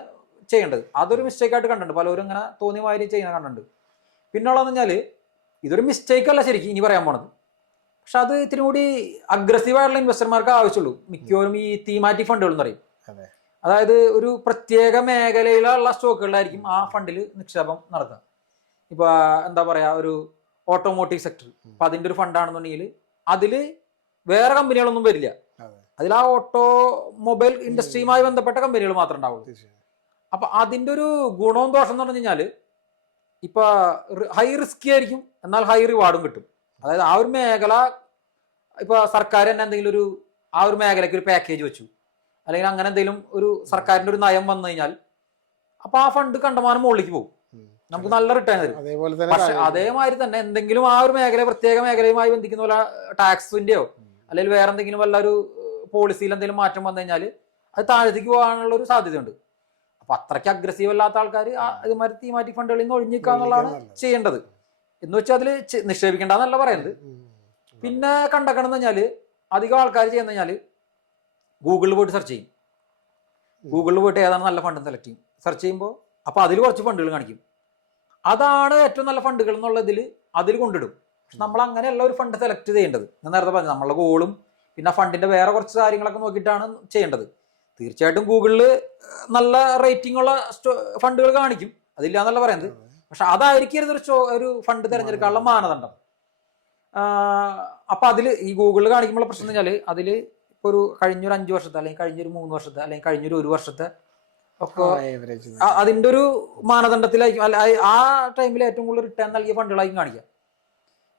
ചെയ്യേണ്ടത്. അതൊരു മിസ്റ്റേക്ക് ആയിട്ട് കണ്ടിട്ടുണ്ട്. പലരും ഇങ്ങനെ തോന്നിയ മാതിരി ചെയ്യുന്ന കണ്ടിട്ടുണ്ട്. പിന്നുള്ളതെന്ന് പറഞ്ഞാൽ ഇതൊരു മിസ്റ്റേക്ക് അല്ല ശരിക്കും ഇനി പറയാൻ പോണത്. പക്ഷെ അത് ഇത്തിരി കൂടി അഗ്രസീവായിട്ടുള്ള ഇൻവെസ്റ്റർമാർക്ക് ആവശ്യമുള്ളൂ. മിക്കവാറും ഈ തീമാറ്റിക് ഫണ്ടുകൾ എന്ന് പറയും. അതായത് ഒരു പ്രത്യേക മേഖലയിലുള്ള സ്റ്റോക്കുകളിലായിരിക്കും ആ ഫണ്ടിൽ നിക്ഷേപം നടക്കുക. ഇപ്പൊ എന്താ പറയാ ഒരു ഓട്ടോമോട്ടീവ് സെക്ടർ, അപ്പൊ അതിന്റെ ഒരു ഫണ്ടാണെന്നുണ്ടെങ്കിൽ അതില് വേറെ കമ്പനികളൊന്നും വരില്ല. അതിൽ ആ ഓട്ടോമൊബൈൽ ഇൻഡസ്ട്രിയുമായി ബന്ധപ്പെട്ട കമ്പനികൾ മാത്രമേ ഉണ്ടാവുള്ളൂ. അപ്പൊ അതിന്റെ ഒരു ഗുണവും ദോഷം എന്ന് പറഞ്ഞു കഴിഞ്ഞാല് ഇപ്പൊ ഹൈ റിസ്കി ആയിരിക്കും, എന്നാൽ ഹൈ റിവാർഡും കിട്ടും. അതായത് ആ ഒരു മേഖല ഇപ്പൊ സർക്കാർ തന്നെ എന്തെങ്കിലും ആ ഒരു മേഖലയ്ക്ക് ഒരു പാക്കേജ് വെച്ചു, അല്ലെങ്കിൽ അങ്ങനെ എന്തെങ്കിലും ഒരു സർക്കാരിന്റെ ഒരു നയം വന്നു കഴിഞ്ഞാൽ അപ്പൊ ആ ഫണ്ട് കണ്ടമാനം മുകളിലേക്ക് പോകും, നമുക്ക് നല്ല റിട്ടേൺ തരും. പക്ഷെ അതേമാതിരി തന്നെ എന്തെങ്കിലും ആ ഒരു പ്രത്യേക മേഖലയുമായി ബന്ധിക്കുന്ന പോലെ ടാക്സിന്റെയോ അല്ലെങ്കിൽ വേറെ എന്തെങ്കിലും വല്ല ഒരു പോളിസിയിൽ എന്തെങ്കിലും മാറ്റം വന്നു കഴിഞ്ഞാൽ അത് താഴത്തേക്ക് പോകാനുള്ള ഒരു സാധ്യതയുണ്ട്. അപ്പൊ അത്രയ്ക്ക് അഗ്രസീവ് അല്ലാത്ത ആൾക്കാർ ഇതുമാതിരി തീമാറ്റിക് ഫണ്ടുകളിൽ നിന്ന് ഒഴിഞ്ഞിക്കുക എന്നുള്ളതാണ് ചെയ്യേണ്ടത്. എന്ന് വെച്ചാൽ അതിൽ നിക്ഷേപിക്കേണ്ടെന്നല്ല പറയുന്നത്. പിന്നെ കണ്ടെക്കണം എന്ന് പറഞ്ഞാൽ അധികം ആൾക്കാർ ചെയ്യുന്ന കഴിഞ്ഞാൽ ഗൂഗിളിൽ പോയിട്ട് സെർച്ച് ചെയ്യും. ഗൂഗിളിൽ പോയിട്ട് ഏതാണ് നല്ല ഫണ്ട് സെലക്ട് ചെയ്യും. സെർച്ച് ചെയ്യുമ്പോൾ അപ്പൊ അതിൽ കുറച്ച് ഫണ്ടുകൾ കാണിക്കും. അതാണ് ഏറ്റവും നല്ല ഫണ്ടുകൾ എന്നുള്ളതിൽ അതിൽ കൊണ്ടിടും. പക്ഷെ നമ്മൾ അങ്ങനെയല്ല ഒരു ഫണ്ട് സെലക്ട് ചെയ്യേണ്ടത്. ഞാൻ നേരത്തെ പറഞ്ഞു നമ്മളുടെ ഗോളും പിന്നെ ഫണ്ടിന്റെ വേറെ കുറച്ച് കാര്യങ്ങളൊക്കെ നോക്കിയിട്ടാണ് ചെയ്യേണ്ടത്. തീർച്ചയായിട്ടും ഗൂഗിളിൽ നല്ല റേറ്റിംഗ് ഉള്ള ഫണ്ടുകൾ കാണിക്കും, അതില്ല എന്നല്ല പറയുന്നത്. പക്ഷെ അതായിരിക്കരുത് ഒരു ഫണ്ട് തിരഞ്ഞെടുക്കാനുള്ള മാനദണ്ഡം. അപ്പൊ അതിൽ ഈ ഗൂഗിളിൽ കാണിക്കുമ്പോൾ പ്രശ്നം എന്ന് വെച്ചാൽ അതിൽ ഇപ്പൊ ഒരു കഴിഞ്ഞൊരു 5 വർഷത്തെ അല്ലെങ്കിൽ കഴിഞ്ഞൊരു 3 വർഷത്തെ അല്ലെങ്കിൽ കഴിഞ്ഞൊരു 1 വർഷത്തെ ഒക്കെ അതിന്റെ ഒരു മാനദണ്ഡത്തിലായിരിക്കും അല്ല ആ ടൈമിൽ ഏറ്റവും കൂടുതൽ റിട്ടേൺ നൽകിയ ഫണ്ടുകളായിരിക്കും കാണിക്കുക.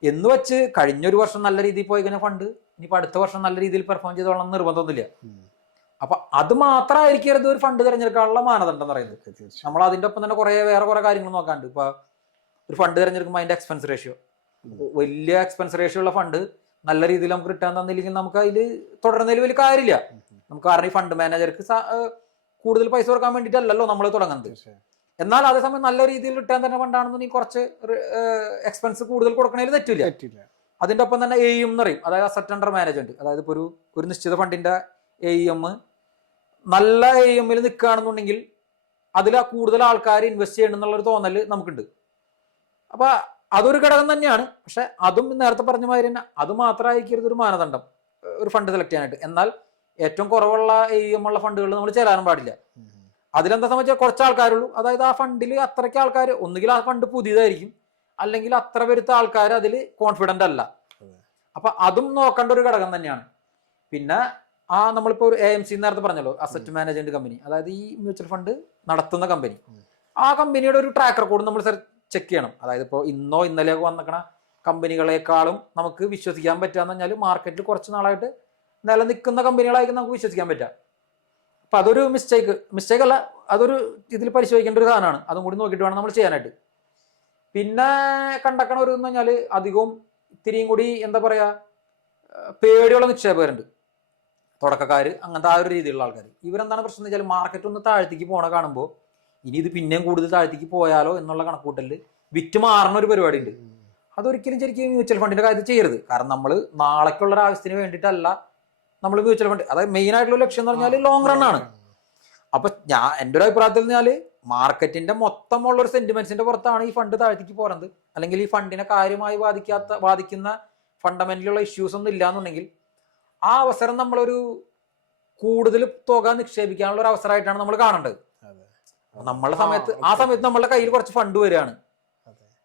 എന്ന് വെച്ച് കഴിഞ്ഞൊരു വർഷം നല്ല രീതിയിൽ പോയി കഴിഞ്ഞ ഫണ്ട് ഇനിയിപ്പോ അടുത്ത വർഷം നല്ല രീതിയിൽ പെർഫോം ചെയ്തോളണം നിർബന്ധമൊന്നുമില്ല. അപ്പൊ അത് മാത്രമായിരിക്കരുത് ഒരു ഫണ്ട് തിരഞ്ഞെടുക്കാനുള്ള മാനദണ്ഡം എന്ന് പറയുന്നത്. നമ്മൾ അതിന്റെ ഒപ്പം തന്നെ വേറെ കുറെ കാര്യങ്ങൾ നോക്കാണ്ട്. ഇപ്പൊ ഒരു ഫണ്ട് തിരഞ്ഞെടുക്കുമ്പോൾ അതിന്റെ എക്സ്പെൻസ് റേഷ്യോ, വലിയ എക്സ്പെൻസ് റേഷ്യോ ഉള്ള ഫണ്ട് നല്ല രീതിയിൽ നമുക്ക് റിട്ടേൺ തന്നില്ലെങ്കിൽ നമുക്ക് അതിൽ തുടരുന്നതിൽ വലിയ കാര്യമില്ല. നമുക്ക് കാരണം ഈ ഫണ്ട് മാനേജർക്ക് കൂടുതൽ പൈസ കൊടുക്കാൻ വേണ്ടിയിട്ടല്ലല്ലോ നമ്മൾ തുടങ്ങുന്നത്. എന്നാൽ അതേസമയം നല്ല രീതിയിൽ റിട്ടേൺ തന്നെ ഫണ്ടാണെന്നുണ്ടെങ്കിൽ കുറച്ച് എക്സ്പെൻസ് കൂടുതൽ കൊടുക്കണതിൽ തെറ്റില്ല. അതിൻ്റെ ഒപ്പം തന്നെ AUM എന്ന് പറയും, അതായത് അസറ്റ് അണ്ടർ മാനേജ്മെന്റ്. അതായത് ഇപ്പോൾ ഒരു നിശ്ചിത ഫണ്ടിന്റെ AUM നല്ല AUM നിൽക്കുകയാണെന്നുണ്ടെങ്കിൽ അതിൽ കൂടുതൽ ആൾക്കാർ ഇൻവെസ്റ്റ് ചെയ്യണം എന്നുള്ളൊരു തോന്നല് നമുക്കുണ്ട്. അപ്പൊ അതൊരു ഘടകം തന്നെയാണ്. പക്ഷെ അതും നേരത്തെ പറഞ്ഞ മാതിരി തന്നെ അത് മാത്രമായിരിക്കരുത് ഒരു മാനദണ്ഡം ഒരു ഫണ്ട് സെലക്ട് ചെയ്യാനായിട്ട്. എന്നാൽ ഏറ്റവും കുറവുള്ള AUM ഉള്ള ഫണ്ടുകൾ നമ്മൾ ചേരാനും പാടില്ല. അതിലെന്താ സംബന്ധിച്ചാൽ കുറച്ച് ആൾക്കാരുള്ളൂ. അതായത് ആ ഫണ്ടിൽ അത്രയ്ക്ക് ആൾക്കാർ, ഒന്നുകിൽ ആ ഫണ്ട് പുതിയതായിരിക്കും, അല്ലെങ്കിൽ അത്ര വരുത്ത ആൾക്കാർ അതിൽ കോൺഫിഡന്റ് അല്ല. അപ്പൊ അതും നോക്കേണ്ട ഒരു ഘടകം തന്നെയാണ്. പിന്നെ നമ്മളിപ്പോ ഒരു AMC നേരത്തെ പറഞ്ഞല്ലോ, അസറ്റ് മാനേജ്മെന്റ് കമ്പനി, അതായത് ഈ മ്യൂച്വൽ ഫണ്ട് നടത്തുന്ന കമ്പനി, ആ കമ്പനിയുടെ ഒരു ട്രാക്ക് റെക്കോർഡ് നമ്മൾ ചെക്ക് ചെയ്യണം. അതായത് ഇപ്പോൾ ഇന്നോ ഇന്നലെയൊക്കെ വന്നിക്കണ കമ്പനികളെക്കാളും നമുക്ക് വിശ്വസിക്കാൻ പറ്റുകയെന്ന് പറഞ്ഞാൽ മാർക്കറ്റിൽ കുറച്ച് നാളായിട്ട് നിലനിൽക്കുന്ന കമ്പനികളായിരിക്കും നമുക്ക് വിശ്വസിക്കാൻ പറ്റുക. അപ്പൊ അതൊരു മിസ്റ്റേക്ക് അല്ല, അതൊരു ഇതിൽ പരിശോധിക്കേണ്ട ഒരു സാധനമാണ്. അതും കൂടി നോക്കിയിട്ട് വേണം നമ്മൾ ചെയ്യാനായിട്ട്. പിന്നെ കണ്ടക്കണ ഒരു എന്ന് പറഞ്ഞാൽ അധികവും ഇത്തിരിയും കൂടി എന്താ പറയാ പേടിയുള്ള നിക്ഷേപകരുണ്ട്, തുടക്കക്കാര്, അങ്ങനത്തെ ആ ഒരു രീതിയിലുള്ള ആൾക്കാർ. ഇവരെന്താണ് പ്രശ്നം എന്ന് വെച്ചാൽ മാർക്കറ്റ് ഒന്ന് താഴ്ത്തേക്ക് പോണ കാണുമ്പോൾ ഇനി ഇത് പിന്നെയും കൂടുതൽ താഴ്ത്തേക്ക് പോയാലോ എന്നുള്ള കണക്കൂട്ടലിൽ വിറ്റ് മാറുന്ന ഒരു പരിപാടി ഉണ്ട്. അതൊരിക്കലും ശരിക്കും മ്യൂച്വൽ ഫണ്ടിന്റെ കാര്യത്തിൽ ചെയ്യരുത്. കാരണം നമ്മൾ നാളേക്കുള്ള ഒരു ആവശ്യത്തിന് വേണ്ടിയിട്ടല്ല നമ്മൾ മ്യൂച്വൽ ഫണ്ട്, അതായത് മെയിൻ ആയിട്ടുള്ള ലക്ഷ്യം എന്ന് പറഞ്ഞാൽ ലോങ് റൺ ആണ്. അപ്പൊ എൻ്റെ ഒരു അഭിപ്രായത്തിൽ പറഞ്ഞാൽ മാർക്കറ്റിന്റെ മൊത്തമുള്ള ഒരു സെന്റിമെന്റ്സിന്റെ പുറത്താണ് ഈ ഫണ്ട് താഴ്ത്തേക്ക് പോകുന്നത്. അല്ലെങ്കിൽ ഈ ഫണ്ടിനെ കാര്യമായി ബാധിക്കുന്ന ഫണ്ടമെന്റലുള്ള ഇഷ്യൂസ് ഒന്നും ഇല്ലാന്നുണ്ടെങ്കിൽ ആ അവസരം നമ്മളൊരു കൂടുതൽ തുക നിക്ഷേപിക്കാനുള്ള ഒരു അവസരമായിട്ടാണ് നമ്മൾ കാണേണ്ടത്. നമ്മളുടെ സമയത്ത് ആ സമയത്ത് നമ്മളുടെ കയ്യിൽ കുറച്ച് ഫണ്ട് വരികയാണ്,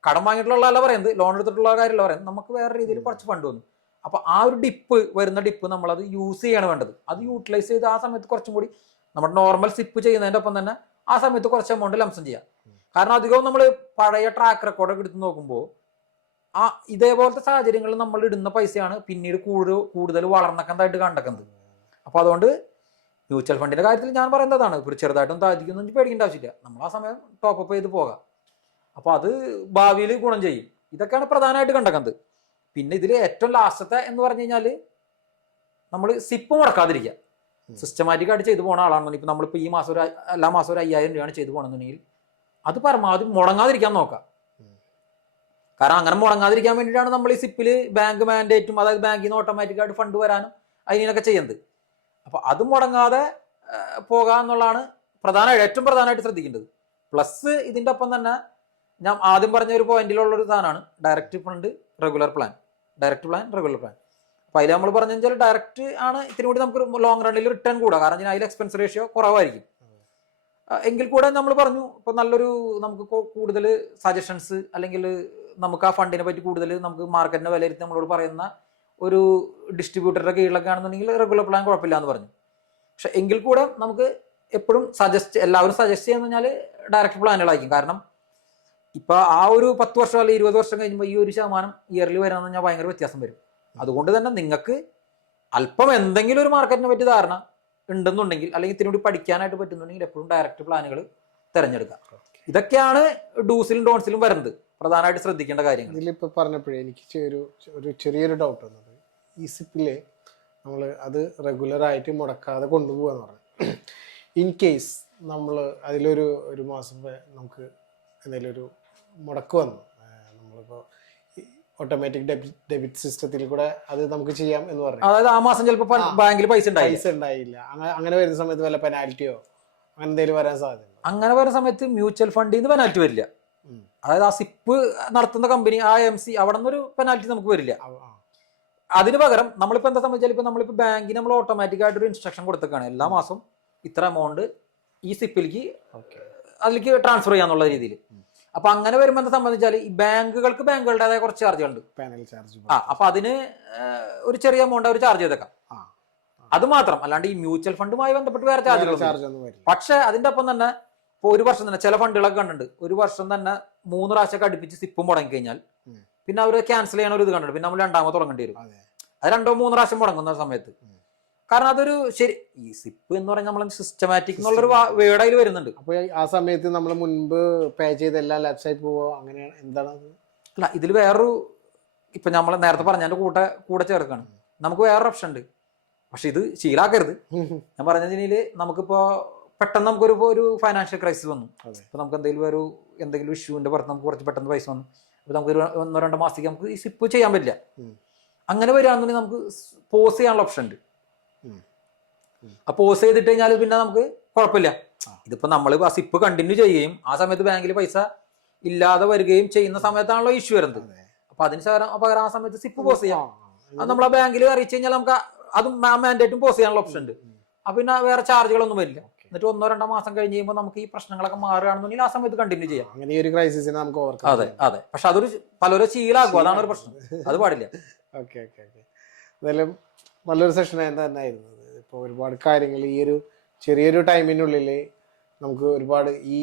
കടം വാങ്ങിയിട്ടുള്ള അല്ല പറയുന്നത്, ലോൺ എടുത്തിട്ടുള്ള കാര്യമല്ല പറയുന്നത്, നമുക്ക് വേറെ രീതിയിൽ കുറച്ച് ഫണ്ട് വന്നു. അപ്പൊ ആ ഒരു വരുന്ന ഡിപ്പ് നമ്മളത് യൂസ് ചെയ്യാണ് വേണ്ടത്. അത് യൂട്ടിലൈസ് ചെയ്ത് ആ സമയത്ത് കുറച്ചും കൂടി നമ്മുടെ നോർമൽ സിപ്പ് ചെയ്യുന്നതിന്റെ ഒപ്പം തന്നെ ആ സമയത്ത് കുറച്ച് എമൗണ്ട് ലംസം ചെയ്യാം. കാരണം അധികവും നമ്മൾ പഴയ ട്രാക്ക് റെക്കോർഡൊക്കെ എടുത്ത് നോക്കുമ്പോൾ ഇതേപോലത്തെ സാഹചര്യങ്ങളിൽ നമ്മൾ ഇടുന്ന പൈസയാണ് പിന്നീട് കൂടുതൽ വളർന്നക്കന്തായിട്ട് കണ്ടെക്കുന്നത്. അപ്പൊ അതുകൊണ്ട് മ്യൂച്വൽ ഫണ്ടിന്റെ കാര്യത്തിൽ ഞാൻ പറയുന്നതാണ്, ഇപ്പോൾ ചെറുതായിട്ടും താഴ്ത്തിക്കൊന്നും പേടിക്കേണ്ട ആവശ്യമില്ല. നമ്മൾ ആ സമയം ടോപ്പ് ചെയ്ത് പോകാം. അപ്പൊ അത് ഭാവിയിൽ ഗുണം ചെയ്യും. ഇതൊക്കെയാണ് പ്രധാനമായിട്ട് കണ്ടെക്കുന്നത്. പിന്നെ ഇതിൽ ഏറ്റവും ലാസ്റ്റത്തെ എന്ന് പറഞ്ഞു കഴിഞ്ഞാൽ നമ്മൾ സിപ്പ് മുടക്കാതിരിക്കുക. സിസ്റ്റമാറ്റിക് ആയിട്ട് ചെയ്തു പോകുന്ന ആളാണെന്നുണ്ടെങ്കിൽ ഇപ്പൊ നമ്മളിപ്പോൾ ഈ മാസം എല്ലാ മാസം ഒരു 5000 രൂപയാണ് ചെയ്തു പോകണമെന്നുണ്ടെങ്കിൽ അത് പരമാവധി മുടങ്ങാതിരിക്കാൻ നോക്കാം. കാരണം അങ്ങനെ മുടങ്ങാതിരിക്കാൻ വേണ്ടിയിട്ടാണ് നമ്മൾ ഈ സിപ്പിൽ ബാങ്ക് മാൻഡേറ്റും, അതായത് ബാങ്കിൽ നിന്ന് ഓട്ടോമാറ്റിക്കായിട്ട് ഫണ്ട് വരാനും അതിനൊക്കെ ചെയ്യുന്നത്. അപ്പൊ അത് മുടങ്ങാതെ പോകാന്നുള്ളതാണ് ഏറ്റവും പ്രധാനമായിട്ട് ശ്രദ്ധിക്കേണ്ടത്. പ്ലസ് ഇതിന്റെ ഒപ്പം തന്നെ ഞാൻ ആദ്യം പറഞ്ഞ ഒരു പോയിന്റിലുള്ള ഒരു സാധനമാണ് ഡയറക്റ്റ് ഫണ്ട് റെഗുലർ പ്ലാൻ. അപ്പൊ അതിൽ നമ്മൾ പറഞ്ഞു വെച്ചാൽ ഡയറക്റ്റ് ആണ് ഇത്തിരി കൂടി നമുക്ക് ലോങ് റണ്ണിൽ റിട്ടേൺ കൂടാ, കാരണം അതിൽ എക്സ്പെൻസ് റേഷ്യോ കുറവായിരിക്കും. എങ്കിൽ കൂടെ നമ്മൾ പറഞ്ഞു ഇപ്പൊ നല്ലൊരു നമുക്ക് കൂടുതൽ സജഷൻസ് അല്ലെങ്കിൽ നമുക്ക് ആ ഫണ്ടിനെ പറ്റി കൂടുതൽ നമുക്ക് മാർക്കറ്റിനെ വിലയിരുത്തി നമ്മളോട് പറയുന്ന ഒരു ഡിസ്ട്രിബ്യൂട്ടറുടെ കീഴിലൊക്കെ ആണെന്നുണ്ടെങ്കിൽ റെഗുലർ പ്ലാൻ കുഴപ്പമില്ല എന്ന് പറഞ്ഞു. പക്ഷെ എങ്കിൽ കൂടെ നമുക്ക് എപ്പോഴും എല്ലാവരും സജസ്റ്റ് ചെയ്യുന്ന പറഞ്ഞാൽ ഡയറക്റ്റ് പ്ലാനുകളായിരിക്കും. കാരണം ഇപ്പൊ ആ ഒരു 10 വർഷം അല്ലെങ്കിൽ 20 വർഷം കഴിയുമ്പോൾ ഈ 1% ഇയർലി വരാന്ന് പറഞ്ഞാൽ ഭയങ്കര വ്യത്യാസം വരും. അതുകൊണ്ട് തന്നെ നിങ്ങൾക്ക് അല്പം എന്തെങ്കിലും ഒരു മാർക്കറ്റിനെ പറ്റി ധാരണ ഉണ്ടെന്നുണ്ടെങ്കിൽ അല്ലെങ്കിൽ ഇത്തിരി കൂടി പഠിക്കാനായിട്ട് പറ്റുന്നുണ്ടെങ്കിൽ എപ്പോഴും ഡയറക്റ്റ് പ്ലാനുകൾ തിരഞ്ഞെടുക്കുക. ഇതൊക്കെയാണ് ഡൂസിലും ഡോൺസിലും വരുന്നത് പ്രധാനമായിട്ട് ശ്രദ്ധിക്കേണ്ട കാര്യങ്ങൾ. ഇതിലിപ്പോൾ പറഞ്ഞപ്പോഴേ എനിക്ക് ഒരു ചെറിയൊരു ഡൗട്ട് വന്നത്, ഈ സിപ്പില് നമ്മൾ അത് റെഗുലറായിട്ട് മുടക്കാതെ കൊണ്ടുപോകാന്ന് പറഞ്ഞു. ഇൻ കേസ് നമ്മൾ ഒരു മാസം നമുക്ക് എന്തെങ്കിലും ഒരു മുടക്ക് വന്നു, നമ്മളിപ്പോൾ ഓട്ടോമാറ്റിക് ഡെബിറ്റ് സിസ്റ്റത്തിൽ കൂടെ അത് നമുക്ക് ചെയ്യാം എന്ന് പറഞ്ഞു. അതായത് ആ മാസം ചിലപ്പോൾ ബാങ്കിൽ പൈസ ഉണ്ടായില്ല, അങ്ങനെ വരുന്ന സമയത്ത് വല്ല പെനാൽറ്റിയോ അങ്ങനെ എന്തെങ്കിലും വരാൻ സാധ്യത? അങ്ങനെ വരുന്ന സമയത്ത് മ്യൂച്വൽ ഫണ്ടിൽ നിന്ന് പെനാൽറ്റി വരില്ല. അതായത് ആ സിപ്പ് നടത്തുന്ന കമ്പനി AMC അവിടെ നിന്നൊരു പെനാൽറ്റി നമുക്ക് വരില്ല. അതിന് പകരം നമ്മളിപ്പോ എന്താ സംബന്ധിച്ചാൽ ഇപ്പൊ നമ്മളിപ്പോ ബാങ്കിന് നമ്മൾ ഓട്ടോമാറ്റിക് ആയിട്ട് ഒരു ഇൻസ്ട്രക്ഷൻ കൊടുത്തേക്കാണ്, എല്ലാ മാസം ഇത്ര എമൗണ്ട് ഈ സിപ്പിലേക്ക് അതിലേക്ക് ട്രാൻസ്ഫർ ചെയ്യാന്നുള്ള രീതിയിൽ. അപ്പൊ അങ്ങനെ വരുമ്പോൾ എന്താ സംബന്ധിച്ചാൽ ഈ ബാങ്കുകളുടേതായ കുറച്ച് ചാർജുകളുണ്ട്. അപ്പൊ അതിന് ഒരു ചെറിയ എമൗണ്ട് അവർ ചാർജ് ചെയ്തേക്കാം. അത് മാത്രം അല്ലാണ്ട് ഈ മ്യൂച്വൽ ഫണ്ടുമായി ബന്ധപ്പെട്ട് വേറെ ചാർജുകൾ. പക്ഷെ അതിന്റെ ഒപ്പം തന്നെ ഇപ്പൊ ഒരു വർഷം തന്നെ ചില ഫണ്ടുകളൊക്കെ കണ്ടിട്ടുണ്ട്, ഒരു വർഷം തന്നെ 3 പ്രാവശ്യമൊക്കെ അടുപ്പിച്ച് സിപ്പ് മുടങ്ങി കഴിഞ്ഞാൽ പിന്നെ അവർ ക്യാൻസൽ ചെയ്യണ ഒരു ഇത് കണ്ടിട്ടുണ്ട്. പിന്നെ നമ്മൾ രണ്ടാമത് തുടങ്ങേണ്ടി വരും. അത് 2-3 പ്രാവശ്യം മുടങ്ങുന്ന സമയത്ത്. കാരണം അതൊരു ഈ സിപ്പ് എന്ന് പറഞ്ഞാൽ നമ്മൾ സിസ്റ്റമാറ്റിക് എന്നുള്ളൊരു വേർഡ് അതിൽ വരുന്നുണ്ട്. അപ്പൊ ആ സമയത്ത് നമ്മൾ മുൻപ് പേ ചെയ്ത എല്ലാം ലാപ്സായി പോവോ, അങ്ങനെ എന്താണ്? അല്ല, ഇതിൽ വേറൊരു ഇപ്പൊ നമ്മൾ നേരത്തെ പറഞ്ഞതിന്റെ കൂടെ ചേർക്കാണ്, നമുക്ക് വേറൊരു ഓപ്ഷൻ ഉണ്ട്. പക്ഷെ ഇത് ശീലാക്കരുത്. ഞാൻ പറഞ്ഞതിൽ നമുക്കിപ്പോ പെട്ടെന്ന് നമുക്കൊരു ഒരു ഫൈനാൻഷ്യൽ ക്രൈസിസ് വന്നു. അതെ. ഇപ്പൊ നമുക്ക് എന്തെങ്കിലും ഇഷ്യൂവിന്റെ പുറത്ത് നമുക്ക് കുറച്ച് പെട്ടെന്ന് പൈസ വന്നു. അപ്പൊ നമുക്ക് 1-2 മാസത്തേക്ക് നമുക്ക് ഈ സിപ്പ് ചെയ്യാൻ പറ്റില്ല. അങ്ങനെ വരികയാണെന്നുണ്ടെങ്കിൽ നമുക്ക് പോസ് ചെയ്യാനുള്ള ഓപ്ഷൻ ഉണ്ട്. ആ പോസ് ചെയ്തിട്ട് കഴിഞ്ഞാൽ പിന്നെ നമുക്ക് കുഴപ്പമില്ല. ഇതിപ്പോ നമ്മൾ ആ സിപ്പ് കണ്ടിന്യൂ ചെയ്യുകയും ആ സമയത്ത് ബാങ്കിൽ പൈസ ഇല്ലാതെ വരികയും ചെയ്യുന്ന സമയത്താണല്ലോ ഇഷ്യൂ വരുന്നത്. അപ്പൊ അതിന് പകരം ആ സമയത്ത് സിപ്പ് പോസ് ചെയ്യാം. അത് നമ്മൾ ആ ബാങ്കിൽ അറിയിച്ചു കഴിഞ്ഞാൽ നമുക്ക് അത് മാൻഡേറ്റും പോസ് ചെയ്യാനുള്ള ഓപ്ഷൻ ഉണ്ട്. അപ്പൊ പിന്നെ വേറെ ചാർജുകളൊന്നും വരില്ല. എന്നിട്ട് 1-2 മാസം കഴിഞ്ഞ് കഴിയുമ്പോൾ നമുക്ക് ഈ പ്രശ്നങ്ങളൊക്കെ മാറുകയാണെന്നുണ്ടെങ്കിൽ ആ സമയത്ത് കണ്ടിന്യൂ ചെയ്യാം. അങ്ങനെ ഒരു ക്രൈസിസിനെ നമുക്ക് ഓവർകം. അതെ അതെ. പക്ഷെ അതൊരു പലരും ശീലമാക്കും, അതാണ് ഒരു പ്രശ്നം. അത് പാടില്ല. Okay okay okay. എന്തായാലും നല്ലൊരു സെഷൻ തന്നെയായിരുന്നു. ഇപ്പോൾ ഒരുപാട് കാര്യങ്ങൾ ഈ ഒരു ചെറിയൊരു ടൈമിനുള്ളിൽ നമുക്ക് ഒരുപാട് ഈ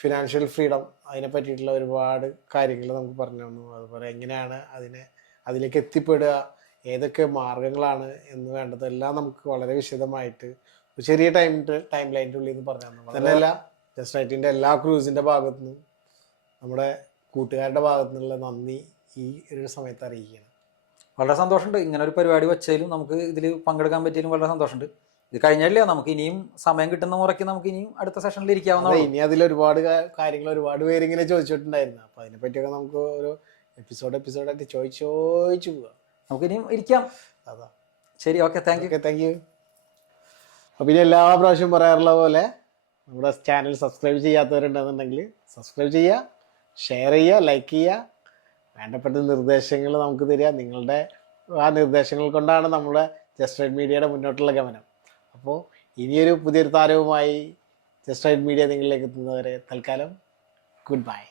ഫിനാൻഷ്യൽ ഫ്രീഡം അതിനെ പറ്റിയിട്ടുള്ള ഒരുപാട് കാര്യങ്ങൾ നമുക്ക് പറഞ്ഞു തന്നു. അതുപോലെ എങ്ങനെയാണ് അതിലേക്ക് എത്തിപ്പെടുക, ഏതൊക്കെ മാർഗങ്ങളാണ് എന്ന് വേണ്ടതെല്ലാം നമുക്ക് വളരെ വിശദമായിട്ട് ഒരു ചെറിയ ടൈം ലൈനിൻ്റെ ഉള്ളിൽ നിന്ന് പറഞ്ഞു തന്നു. തന്നെയല്ല ജസ്റ്റ് റൈറ്റിൻ്റെ എല്ലാ ക്രൂസിൻ്റെ ഭാഗത്തു നിന്നും നമ്മുടെ കൂട്ടുകാരുടെ ഭാഗത്തു നിന്നുള്ള നന്ദി ഈ ഒരു സമയത്ത് അറിയിക്കുകയാണ്. വളരെ സന്തോഷമുണ്ട് ഇങ്ങനെ ഒരു പരിപാടി വെച്ചാലും നമുക്ക് ഇതിൽ പങ്കെടുക്കാൻ പറ്റിയാലും വളരെ സന്തോഷമുണ്ട്. ഇത് കഴിഞ്ഞില്ല, നമുക്ക് ഇനിയും സമയം കിട്ടുന്ന മുറയ്ക്ക് നമുക്ക് ഇനിയും അടുത്ത സെഷനിൽ ഇരിക്കാവുന്ന. ഇനി അതിൽ ഒരുപാട് കാര്യങ്ങൾ ഒരുപാട് പേര് ഇങ്ങനെ ചോദിച്ചിട്ടുണ്ടായിരുന്നു. അപ്പൊ അതിനെ പറ്റിയൊക്കെ നമുക്ക് ഓരോ എപ്പിസോഡായിട്ട് ചോദിച്ചു പോവാം. നമുക്ക് ഇനിയും ഇരിക്കാം. അതാ ശരി, ഓക്കെ, താങ്ക് യു. അപ്പൊ ഇനി എല്ലാ പ്രാവശ്യം പറയാറുള്ള പോലെ നമ്മുടെ ചാനൽ സബ്സ്ക്രൈബ് ചെയ്യാത്തവരുണ്ടെന്നുണ്ടെങ്കിൽ സബ്സ്ക്രൈബ് ചെയ്യുക, ഷെയർ ചെയ്യുക, ലൈക്ക് ചെയ്യുക, വേണ്ടപ്പെട്ട നിർദ്ദേശങ്ങൾ നമുക്ക് തരിക. നിങ്ങളുടെ ആ നിർദ്ദേശങ്ങൾ കൊണ്ടാണ് നമ്മുടെ ജസ്റ്റ് റൈറ്റ് മീഡിയയുടെ മുന്നോട്ടുള്ള ഗമനം. അപ്പോൾ ഇനിയൊരു പുതിയൊരു താരവുമായി ജസ്റ്റ് റൈറ്റ് മീഡിയ നിങ്ങളിലേക്ക് എത്തുന്നവരെ തൽക്കാലം ഗുഡ് ബൈ.